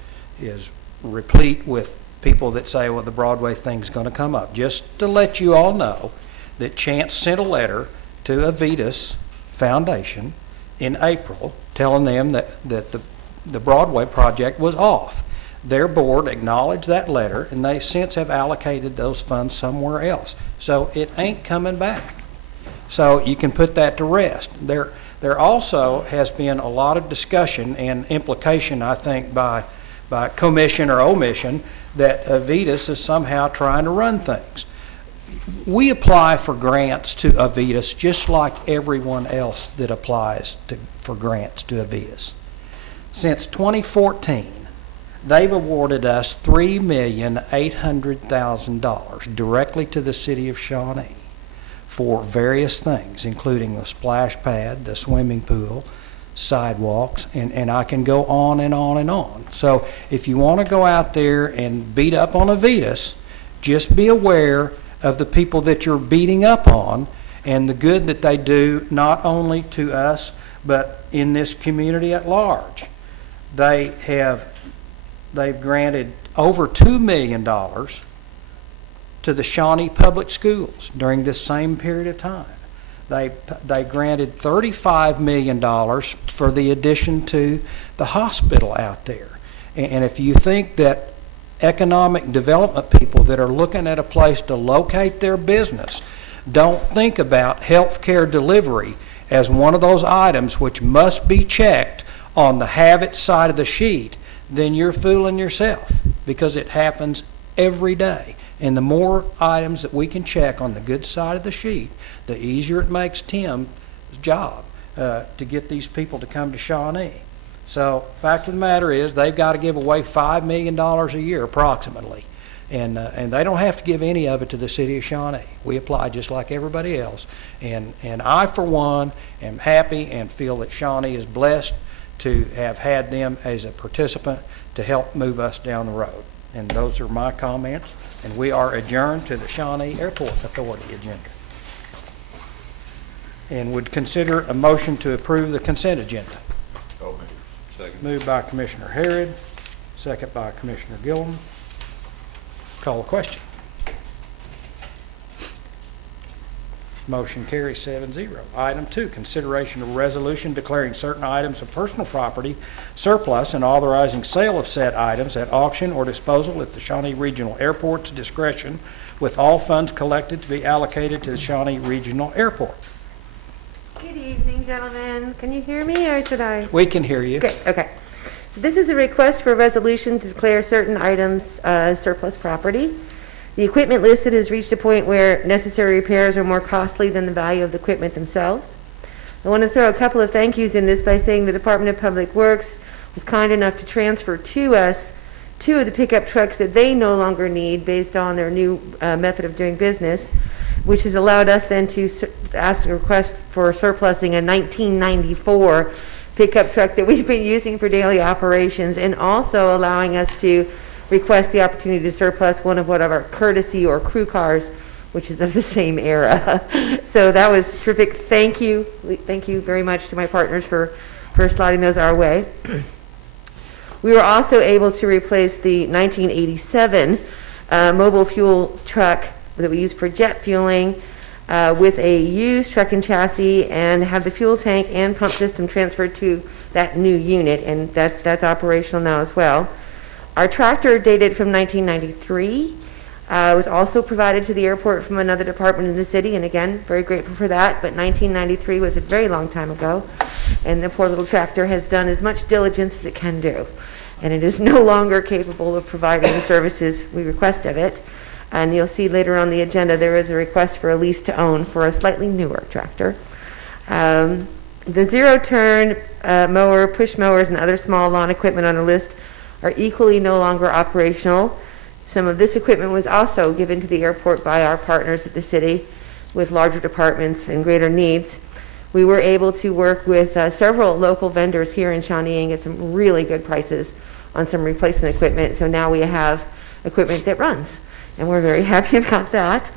replete with people that say, well, the Broadway thing's going to come up. Just to let you all know that Chance sent a letter to Avitas Foundation in April telling them that the Broadway project was off. Their board acknowledged that letter, and they since have allocated those funds somewhere else. So it ain't coming back. So you can put that to rest. There also has been a lot of discussion and implication, I think, by commission or omission, that Avitas is somehow trying to run things. We apply for grants to Avitas just like everyone else that applies for grants to Avitas. Since 2014, they've awarded us $3,800,000 directly to the city of Shawnee for various things, including the splash pad, the swimming pool, sidewalks, and I can go on and on and on. So if you want to go out there and beat up on Avitas, just be aware of the people that you're beating up on and the good that they do, not only to us, but in this community at large. They've granted over $2 million to the Shawnee Public Schools during this same period of time. They granted $35 million for the addition to the hospital out there. And if you think that economic development people that are looking at a place to locate their business don't think about health care delivery as one of those items which must be checked on the have it side of the sheet, then you're fooling yourself, because it happens every day. And the more items that we can check on the good side of the sheet, the easier it makes Tim's job to get these people to come to Shawnee. So fact of the matter is, they've got to give away $5 million a year approximately. And they don't have to give any of it to the city of Shawnee. We apply just like everybody else. And I, for one, am happy and feel that Shawnee is blessed to have had them as a participant to help move us down the road. And those are my comments. And we are adjourned to the Shawnee Airport Authority agenda. And would consider a motion to approve the consent agenda. Second. Moved by Commissioner Harrod, second by Commissioner Gillum. Call the question. Motion carries 7-0. Item 2, consideration of resolution declaring certain items of personal property surplus and authorizing sale of said items at auction or disposal at the Shawnee Regional Airport's discretion, with all funds collected to be allocated to the Shawnee Regional Airport. Good evening, gentlemen. Can you hear me, or should I? We can hear you. Good, okay. So this is a request for a resolution to declare certain items surplus property. The equipment listed has reached a point where necessary repairs are more costly than the value of the equipment themselves. I want to throw a couple of thank yous in this by saying the Department of Public Works was kind enough to transfer to us 2 of the pickup trucks that they no longer need based on their new method of doing business, which has allowed us then to ask a request for surplusing a 1994 pickup truck that we've been using for daily operations, and also allowing us to request the opportunity to surplus one of our courtesy or crew cars, which is of the same era. So that was terrific. Thank you. Thank you very much to my partners for sliding those our way. We were also able to replace the 1987 mobile fuel truck that we use for jet fueling with a used truck and chassis, and have the fuel tank and pump system transferred to that new unit, and that's operational now as well. Our tractor, dated from 1993, was also provided to the airport from another department in the city, and again, very grateful for that, but 1993 was a very long time ago, and the poor little tractor has done as much diligence as it can do, and it is no longer capable of providing the services we request of it. And you'll see later on the agenda, there is a request for a lease to own for a slightly newer tractor. The zero-turn mower, push mowers, and other small lawn equipment on the list are equally no longer operational. Some of this equipment was also given to the airport by our partners at the city with larger departments and greater needs. We were able to work with several local vendors here in Shawnee and get some really good prices on some replacement equipment. So now we have equipment that runs, and we're very happy about that.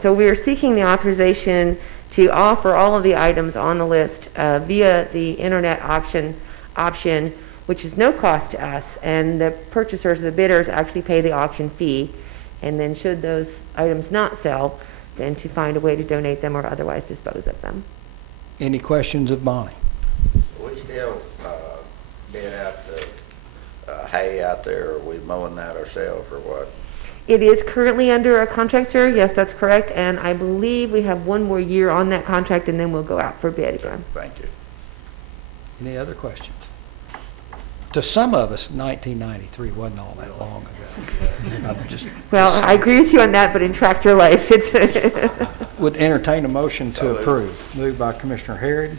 So we are seeking the authorization to offer all of the items on the list via the internet auction, which is no cost to us, and the purchasers, the bidders, actually pay the auction fee. And then should those items not sell, then to find a way to donate them or otherwise dispose of them. Any questions of Bonnie? We still bid out the hay out there, are we mowing that ourselves or what? It is currently under a contract, sir. Yes, that's correct. And I believe we have one more year on that contract, and then we'll go out for bid again. Thank you. Any other questions? To some of us, 1993 wasn't all that long ago. I'm just Well, I agree with you on that, but in tractor life, it's would entertain a motion to approve. Moved by Commissioner Harrod,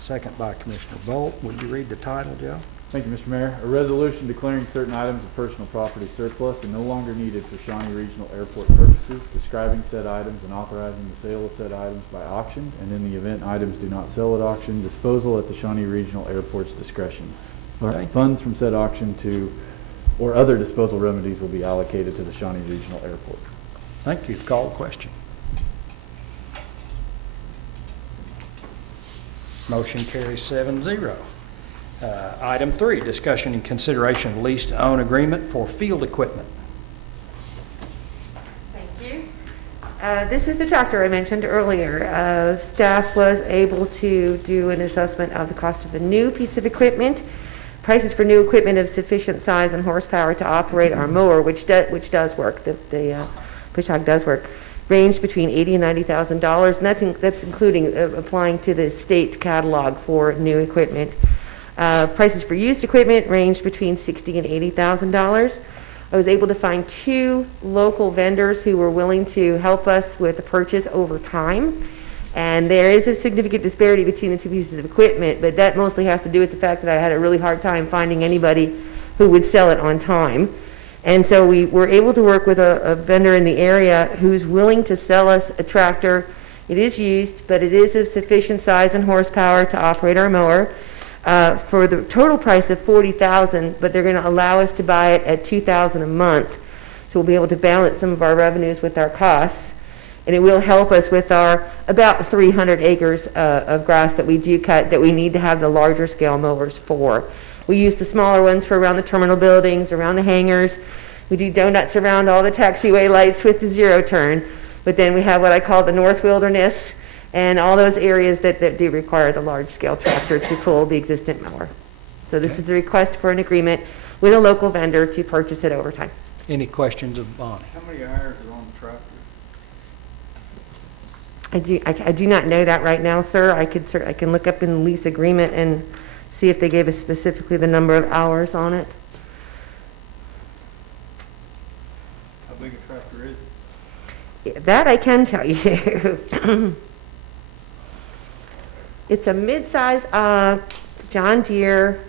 second by Commissioner Bolt. Would you read the title, Joe? Thank you, Mr. Mayor. A resolution declaring certain items of personal property surplus and no longer needed for Shawnee Regional Airport purposes, describing said items and authorizing the sale of said items by auction, and in the event items do not sell at auction, disposal at the Shawnee Regional Airport's discretion. Okay. Funds from said auction or other disposal remedies will be allocated to the Shawnee Regional Airport. Thank you. Call the question. Motion carries 7-0. Item 3, discussion and consideration of lease-to-own agreement for field equipment. Thank you. This is the tractor I mentioned earlier. Staff was able to do an assessment of the cost of a new piece of equipment. Prices for new equipment of sufficient size and horsepower to operate our mower, which does work, the push hog does work, range between $80,000 and $90,000, and that's including applying to the state catalog for new equipment. Prices for used equipment range between $60,000 and $80,000. I was able to find 2 local vendors who were willing to help us with the purchase over time. And there is a significant disparity between the 2 pieces of equipment, but that mostly has to do with the fact that I had a really hard time finding anybody who would sell it on time. And so we were able to work with a vendor in the area who's willing to sell us a tractor. It is used, but it is of sufficient size and horsepower to operate our mower. For the total price of $40,000, but they're going to allow us to buy it at $2,000 a month. So we'll be able to balance some of our revenues with our costs. And it will help us with our about 300 acres of grass that we do cut that we need to have the larger scale mowers for. We use the smaller ones for around the terminal buildings, around the hangars. We do donuts around all the taxiway lights with the zero turn. But then we have what I call the North Wilderness and all those areas that do require the large scale tractor to pull the existing mower. So this is a request for an agreement with a local vendor to purchase it over time. Any questions of Bonnie? How many hours is on the tractor? I do not know that right now, sir. I can look up in the lease agreement and see if they gave us specifically the number of hours on it. How big a tractor is it? That I can tell you. It's a mid-size John Deere.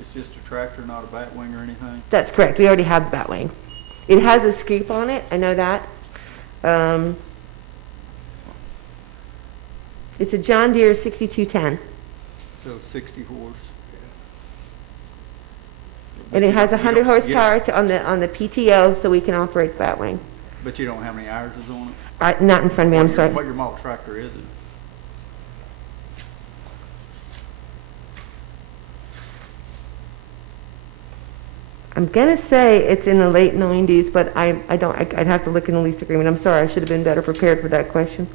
It's just a tractor, not a batwing or anything? That's correct. We already have the batwing. It has a scoop on it. I know that. It's a John Deere 6210. So 60 horse. And it has 100 horsepower on the PTO, so we can operate the batwing. But you don't have any hours on it? Not in front of me, I'm sorry. What your model tractor is it? I'm gonna say it's in the late 90s, but I'd have to look in the lease agreement. I'm sorry, I should have been better prepared for that question.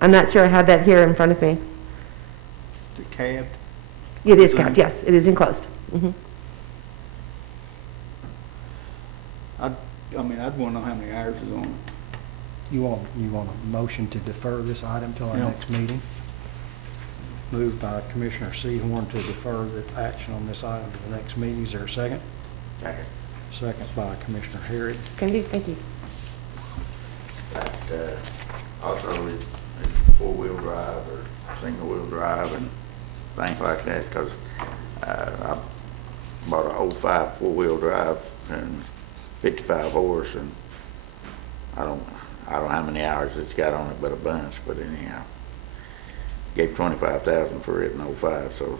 I'm not sure I have that here in front of me. Is it cabbed? It is capped, yes, it is enclosed. Mhm. I'd want to know how many hours is on it. You want a motion to defer this item till our Yeah. next meeting? Moved by Commissioner Seahorn to defer the action on this item to the next meeting. Is there a second? Second. Second by Commissioner Harrod. Can do, thank you. But also it's four-wheel drive or single-wheel drive and things like that, because I bought a 05 four-wheel drive and 55 horse, and I don't know how many hours it's got on it, but a bunch. But anyhow, gave $25,000 for it in 05. So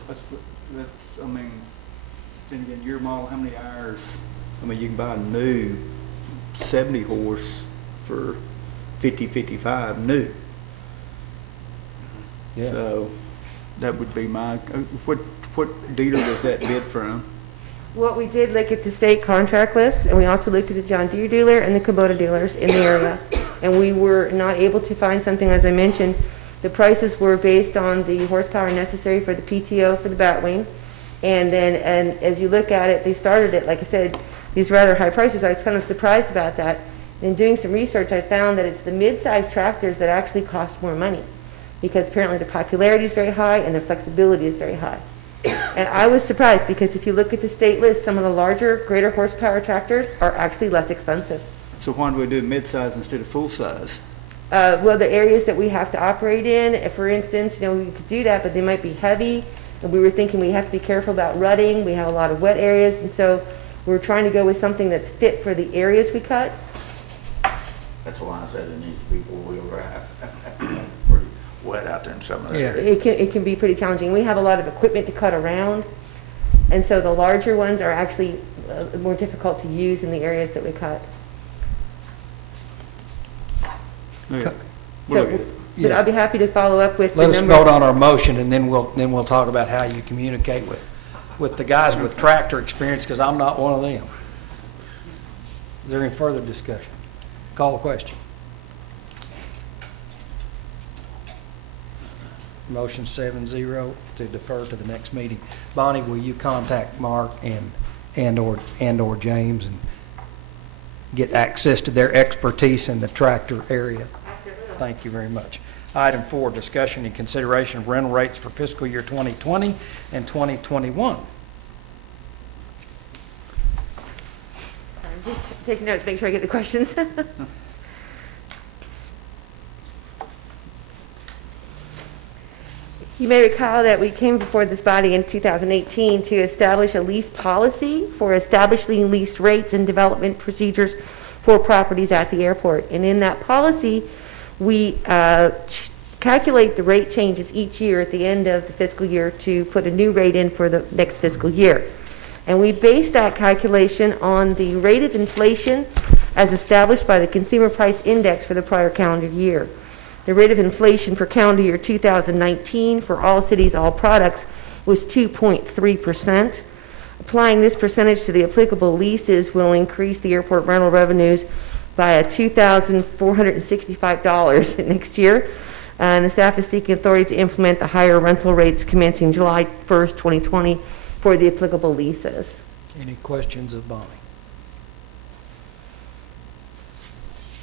Then again, your model, how many hours I mean, you can buy a new 70 horse for 50, 55 new. Yeah. So that would be my, what dealer was that bid from? What we did look at the state contract list, and we also looked at the John Deere dealer and the Kubota dealers in the area. And we were not able to find something, as I mentioned. The prices were based on the horsepower necessary for the PTO for the Batwing. And then, and as you look at it, they started at, like I said, these rather high prices. I was kind of surprised about that. In doing some research, I found that it's the mid-sized tractors that actually cost more money, because apparently the popularity is very high and the flexibility is very high. And I was surprised, because if you look at the state list, some of the larger, greater horsepower tractors are actually less expensive. So why do we do mid-size instead of full-size? Well, the areas that we have to operate in, for instance, you know, we could do that, but they might be heavy. And we were thinking we have to be careful about rutting. We have a lot of wet areas, and so we're trying to go with something that's fit for the areas we cut. That's why I said it needs to be four-wheel drive. Pretty wet out there in some of that. Yeah. It can be pretty challenging. We have a lot of equipment to cut around, and so the larger ones are actually more difficult to use in the areas that we cut. Yeah. So, but I'll be happy to follow up with the Let us number. vote on our motion, and then we'll talk about how you communicate with the guys with tractor experience, because I'm not one of them. Is there any further discussion? Call the question. Motion 7-0 to defer to the next meeting. Bonnie, will you contact Mark and/or James and get access to their expertise in the tractor area? Absolutely. Thank you very much. Item 4, discussion and consideration of rental rates for fiscal year 2020 and 2021. Sorry, just taking notes, make sure I get the questions. You may recall that we came before this body in 2018 to establish a lease policy for establishing lease rates and development procedures for properties at the airport. And in that policy, we calculate the rate changes each year at the end of the fiscal year to put a new rate in for the next fiscal year. And we base that calculation on the rate of inflation as established by the Consumer Price Index for the prior calendar year. The rate of inflation for calendar year 2019 for all cities, all products was 2.3%. Applying this percentage to the applicable leases will increase the airport rental revenues by $2,465 next year. And the staff is seeking authority to implement the higher rental rates commencing July 1st, 2020 for the applicable leases. Any questions of Bonnie?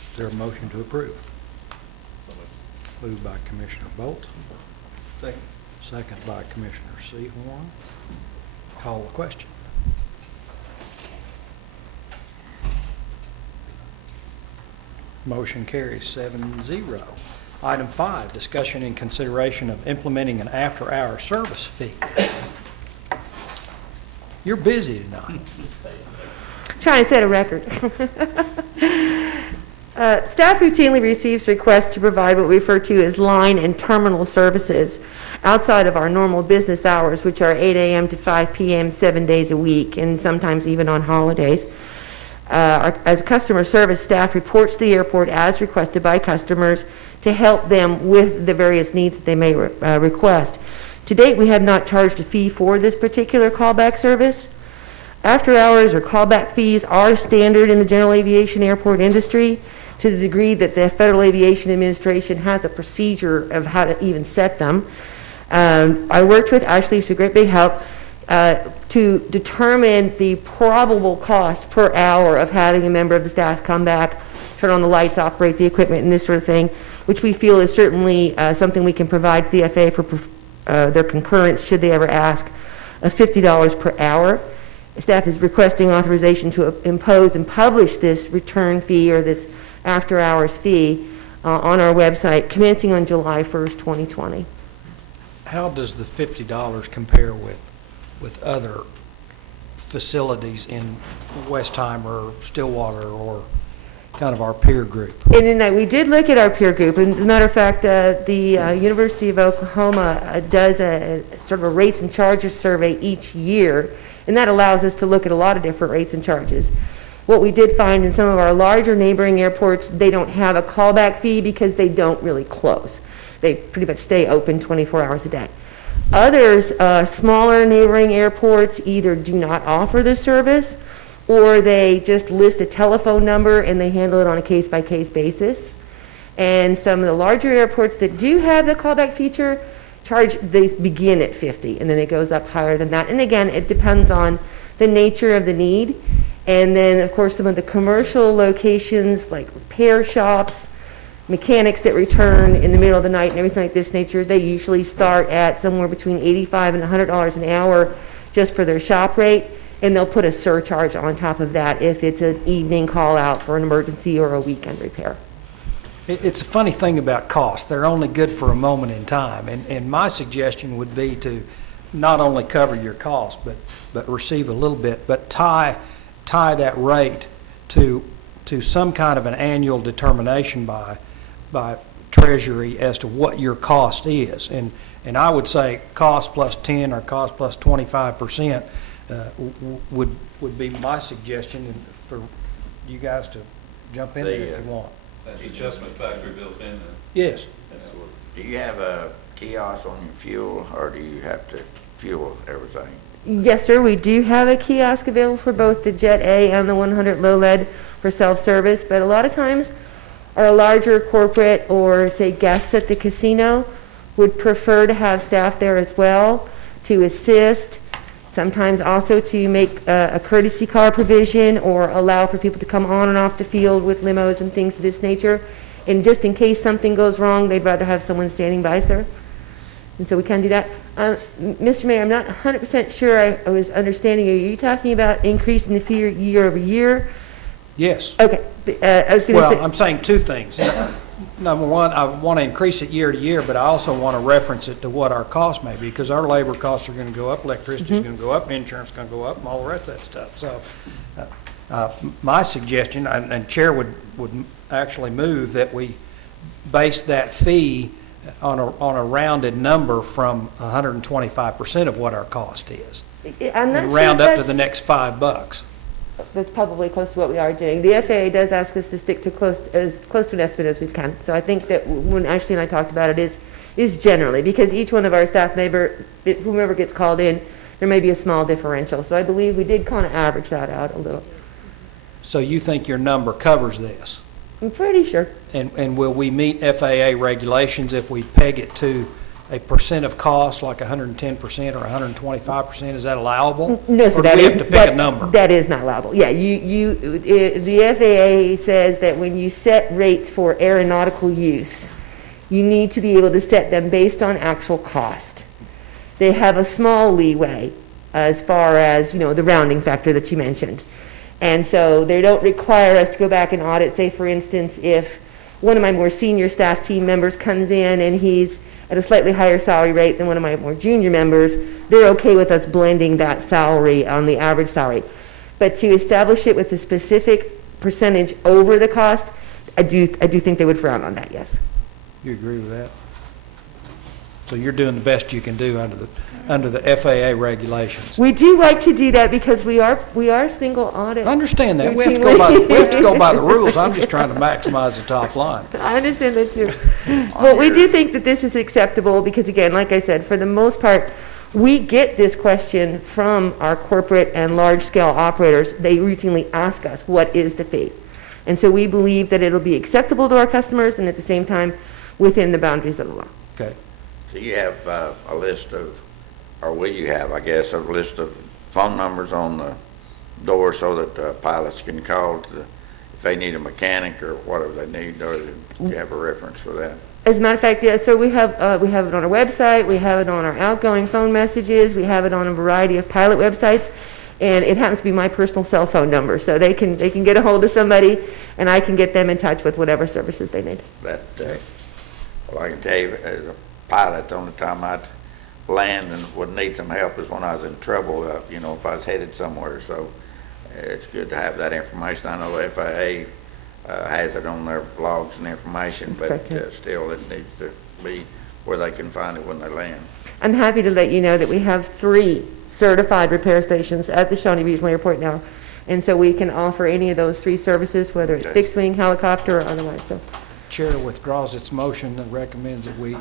Is there a motion to approve? Moved by Commissioner Bolt. Second. Second by Commissioner Sehorn. Call the question. Motion carries 7-0. Item 5, discussion and consideration of implementing an after-hour service fee. You're busy tonight. Trying to set a record. Staff routinely receives requests to provide what we refer to as line and terminal services outside of our normal business hours, which are 8 a.m. to 5 p.m. 7 days a week, and sometimes even on holidays. As customer service, staff reports to the airport as requested by customers to help them with the various needs that they may request. To date, we have not charged a fee for this particular callback service. After hours or callback fees are standard in the general aviation airport industry, to the degree that the Federal Aviation Administration has a procedure of how to even set them. I worked with Ashley, she's a great big help, to determine the probable cost per hour of having a member of the staff come back, turn on the lights, operate the equipment, and this sort of thing, which we feel is certainly something we can provide to the FAA for their concurrence, should they ever ask, of $50 per hour. Staff is requesting authorization to impose and publish this return fee or this after-hours fee on our website commencing on July 1st, 2020. How does the $50 compare with other facilities in Westheimer, Stillwater, or kind of our peer group. And then we did look at our peer group, and as a matter of fact, the University of Oklahoma does a sort of a rates and charges survey each year, and that allows us to look at a lot of different rates and charges. What we did find in some of our larger neighboring airports, they don't have a callback fee because they don't really close. They pretty much stay open 24 hours a day. Others, smaller neighboring airports, either do not offer the service, or they just list a telephone number and they handle it on a case-by-case basis. And some of the larger airports that do have the callback feature they begin at 50, and then it goes up higher than that. And again, it depends on the nature of the need. And then, of course, some of the commercial locations like repair shops, mechanics that return in the middle of the night and everything like this nature, they usually start at somewhere between $85 and $100 an hour just for their shop rate, and they'll put a surcharge on top of that if it's an evening call out for an emergency or a weekend repair. It's a funny thing about cost. They're only good for a moment in time, and my suggestion would be to not only cover your cost, but receive a little bit, but tie that rate to some kind of an annual determination by Treasury as to what your cost is. And I would say cost plus 10 or cost plus 25% would be my suggestion, and for you guys to jump in there if you want. That's adjustment factor built in there. Yes. Absolutely. Do you have a kiosk on your fuel, or do you have to fuel everything? Yes, sir, we do have a kiosk available for both the Jet A and the 100 low lead for self-service, but a lot of times our larger corporate or, say, guests at the casino would prefer to have staff there as well to assist, sometimes also to make a courtesy car provision or allow for people to come on and off the field with limos and things of this nature. And just in case something goes wrong, they'd rather have someone standing by, sir. And so we can do that. Mr. Mayor, I'm not 100% sure I was understanding you. Are you talking about increasing the fee year over year? Yes. Okay. I was going to say. Well, I'm saying two things. Number one, I want to increase it year to year, but I also want to reference it to what our costs may be, because our labor costs are going to go up, electricity is going to go up, insurance is going to go up, and all the rest of that stuff. So my suggestion, and Chair would actually move that we base that fee on a rounded number from 125% of what our cost is. I'm not And sure round up to that's- the next $5. That's probably close to what we are doing. The FAA does ask us to stick to as close to an estimate as we can. So I think that when Ashley and I talked about it is generally, because each one of our staff member, whomever gets called in, there may be a small differential. So I believe we did kind of average that out a little. So you think your number covers this? I'm pretty sure. And will we meet FAA regulations if we peg it to a percent of cost, like 110% or 125%? Is that allowable? No, sir, Or do we have to pick a number? That is not allowable. Yeah, the FAA says that when you set rates for aeronautical use, you need to be able to set them based on actual cost. They have a small leeway as far as, the rounding factor that you mentioned. And so they don't require us to go back and audit. Say, for instance, if one of my more senior staff team members comes in and he's at a slightly higher salary rate than one of my more junior members, they're okay with us blending that salary on the average salary. But to establish it with a specific percentage over the cost, I do think they would frown on that, yes. You agree with that? So you're doing the best you can do under the FAA regulations. We do like to do that because we are single audit. I understand that. We have routinely. to go by the rules. I'm just trying to maximize the top line. I understand that too. But we do think that this is acceptable because, again, like I said, for the most part, we get this question from our corporate and large-scale operators. They routinely ask us, what is the fee? And so we believe that it'll be acceptable to our customers and at the same time within the boundaries of the law. Okay. So you have a list of, or will you have, I guess, a list of phone numbers on the door so that pilots can call if they need a mechanic or whatever they need, or do you have a reference for that? As a matter of fact, yes, sir, we have it on our website, we have it on our outgoing phone messages, we have it on a variety of pilot websites, and it happens to be my personal cell phone number, so they can get a hold of somebody, and I can get them in touch with whatever services they need. Well, I can tell you, as a pilot, the only time I'd land and would need some help is when I was in trouble, if I was headed somewhere. So it's good to have that information. I know the FAA has it on their logs and information, That's but correct, yeah. still it needs to be where they can find it when they land. I'm happy to let you know that we have 3 certified repair stations at the Shawnee Regional Airport now. And so we can offer any of those 3 services, whether it's fixed wing, helicopter, or otherwise, so. Chair withdraws its motion and recommends that we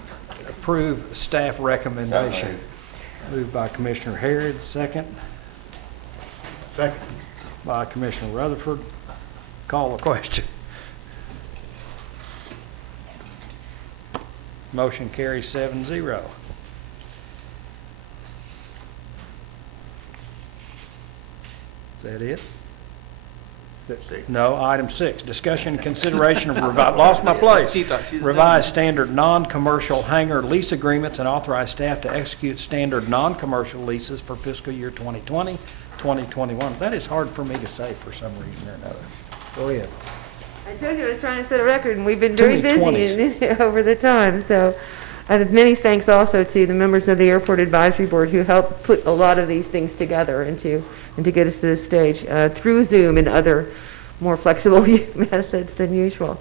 approve staff recommendation. Moved by Commissioner Harrod, second Second. by Commissioner Rutherford. Call the question. Motion carries 7-0. Is that it? No, item 6, discussion and consideration of lost my place. Revised standard non-commercial hangar lease agreements and authorize staff to execute standard non-commercial leases for fiscal year 2020, 2021. That is hard for me to say for some reason or another. Go ahead. I told you I was trying to set a record, and we've been Too very many busy over the time, so. Many thanks also to the members of the Airport Advisory Board who helped put a lot of these things together and to get us to this stage through Zoom and other more flexible methods than usual.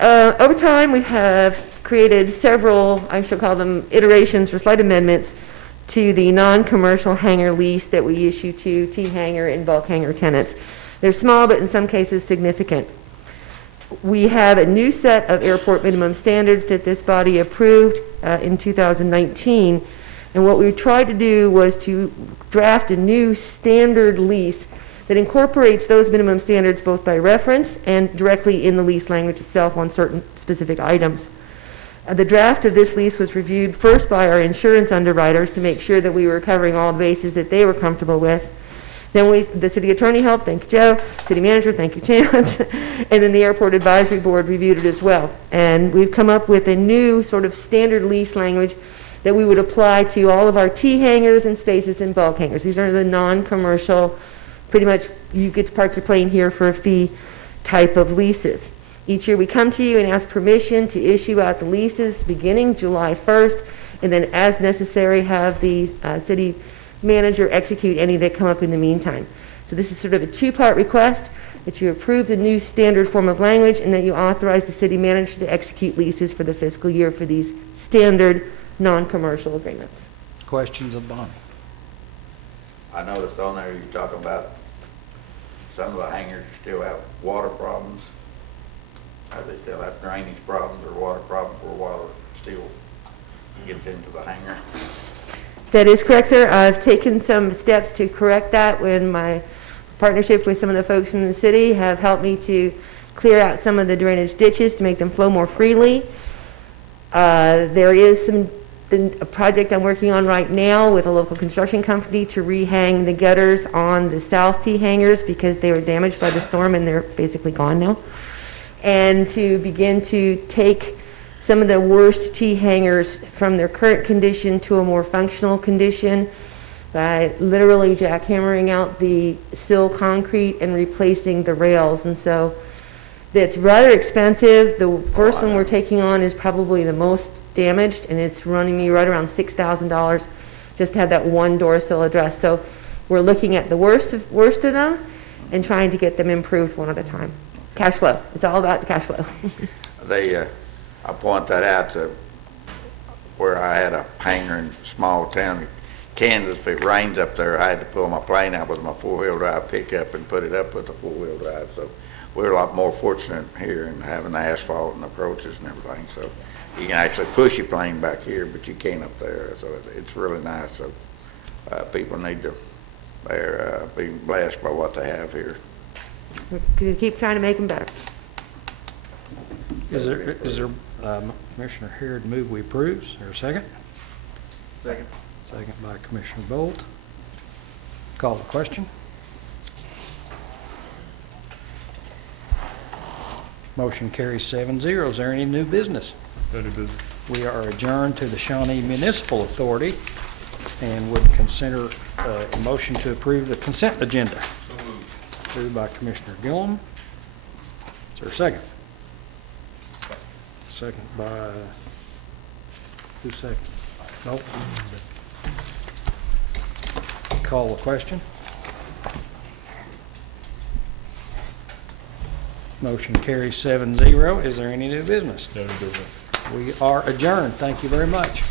Over time, we have created several, I shall call them iterations or slight amendments to the non-commercial hangar lease that we issue to T-hangar and bulk hangar tenants. They're small, but in some cases significant. We have a new set of airport minimum standards that this body approved in 2019. And what we tried to do was to draft a new standard lease that incorporates those minimum standards both by reference and directly in the lease language itself on certain specific items. The draft of this lease was reviewed first by our insurance underwriters to make sure that we were covering all bases that they were comfortable with. Then the city attorney helped, thank you, Joe. City manager, thank you, Chance. And then the Airport Advisory Board reviewed it as well. And we've come up with a new sort of standard lease language that we would apply to all of our T-hangars and spaces and bulk hangars. These are the non-commercial, pretty much you get to park your plane here for a fee type of leases. Each year we come to you and ask permission to issue out the leases beginning July 1st, and then as necessary have the city manager execute any that come up in the meantime. So this is sort of a 2-part request, that you approve the new standard form of language and that you authorize the city manager to execute leases for the fiscal year for these standard non-commercial agreements. Questions of Bonnie? I noticed on there you talk about some of the hangars still have water problems. They still have drainage problems or water problems where water still gets into the hangar. That is correct, sir. I've taken some steps to correct that when my partnership with some of the folks from the city have helped me to clear out some of the drainage ditches to make them flow more freely. There is a project I'm working on right now with a local construction company to rehang the gutters on the South T hangars because they were damaged by the storm and they're basically gone now. And to begin to take some of the worst T hangars from their current condition to a more functional condition by literally jackhammering out the sill concrete and replacing the rails. And so it's rather expensive. The first one we're taking on is probably the most damaged, and it's running me right around $6,000 just to have that one door sill addressed. So we're looking at the worst of them and trying to get them improved one at a time. Cash flow. It's all about the cash flow. I point that out to where I had a hangar in a small town, Kansas. If it rains up there, I had to pull my plane out with my 4-wheel drive pickup and put it up with a 4-wheel drive. So we're a lot more fortunate here in having the asphalt and approaches and everything. So you can actually push your plane back here, but you can't up there. So it's really nice. So people need to be blessed by what they have here. We're going to keep trying to make them better. Is there Commissioner Harrod move we approve? Is there a second? Second. Second by Commissioner Bolt. Call the question. Motion carries 7-0. Is there any new business? No new business. We are adjourned to the Shawnee Municipal Authority and would consider a motion to approve the consent agenda. Moved by Commissioner Gillum. Is there a second? Second by, who's second? Nope. Call the question. Motion carries 7-0. Is there any new business? We are adjourned. Thank you very much.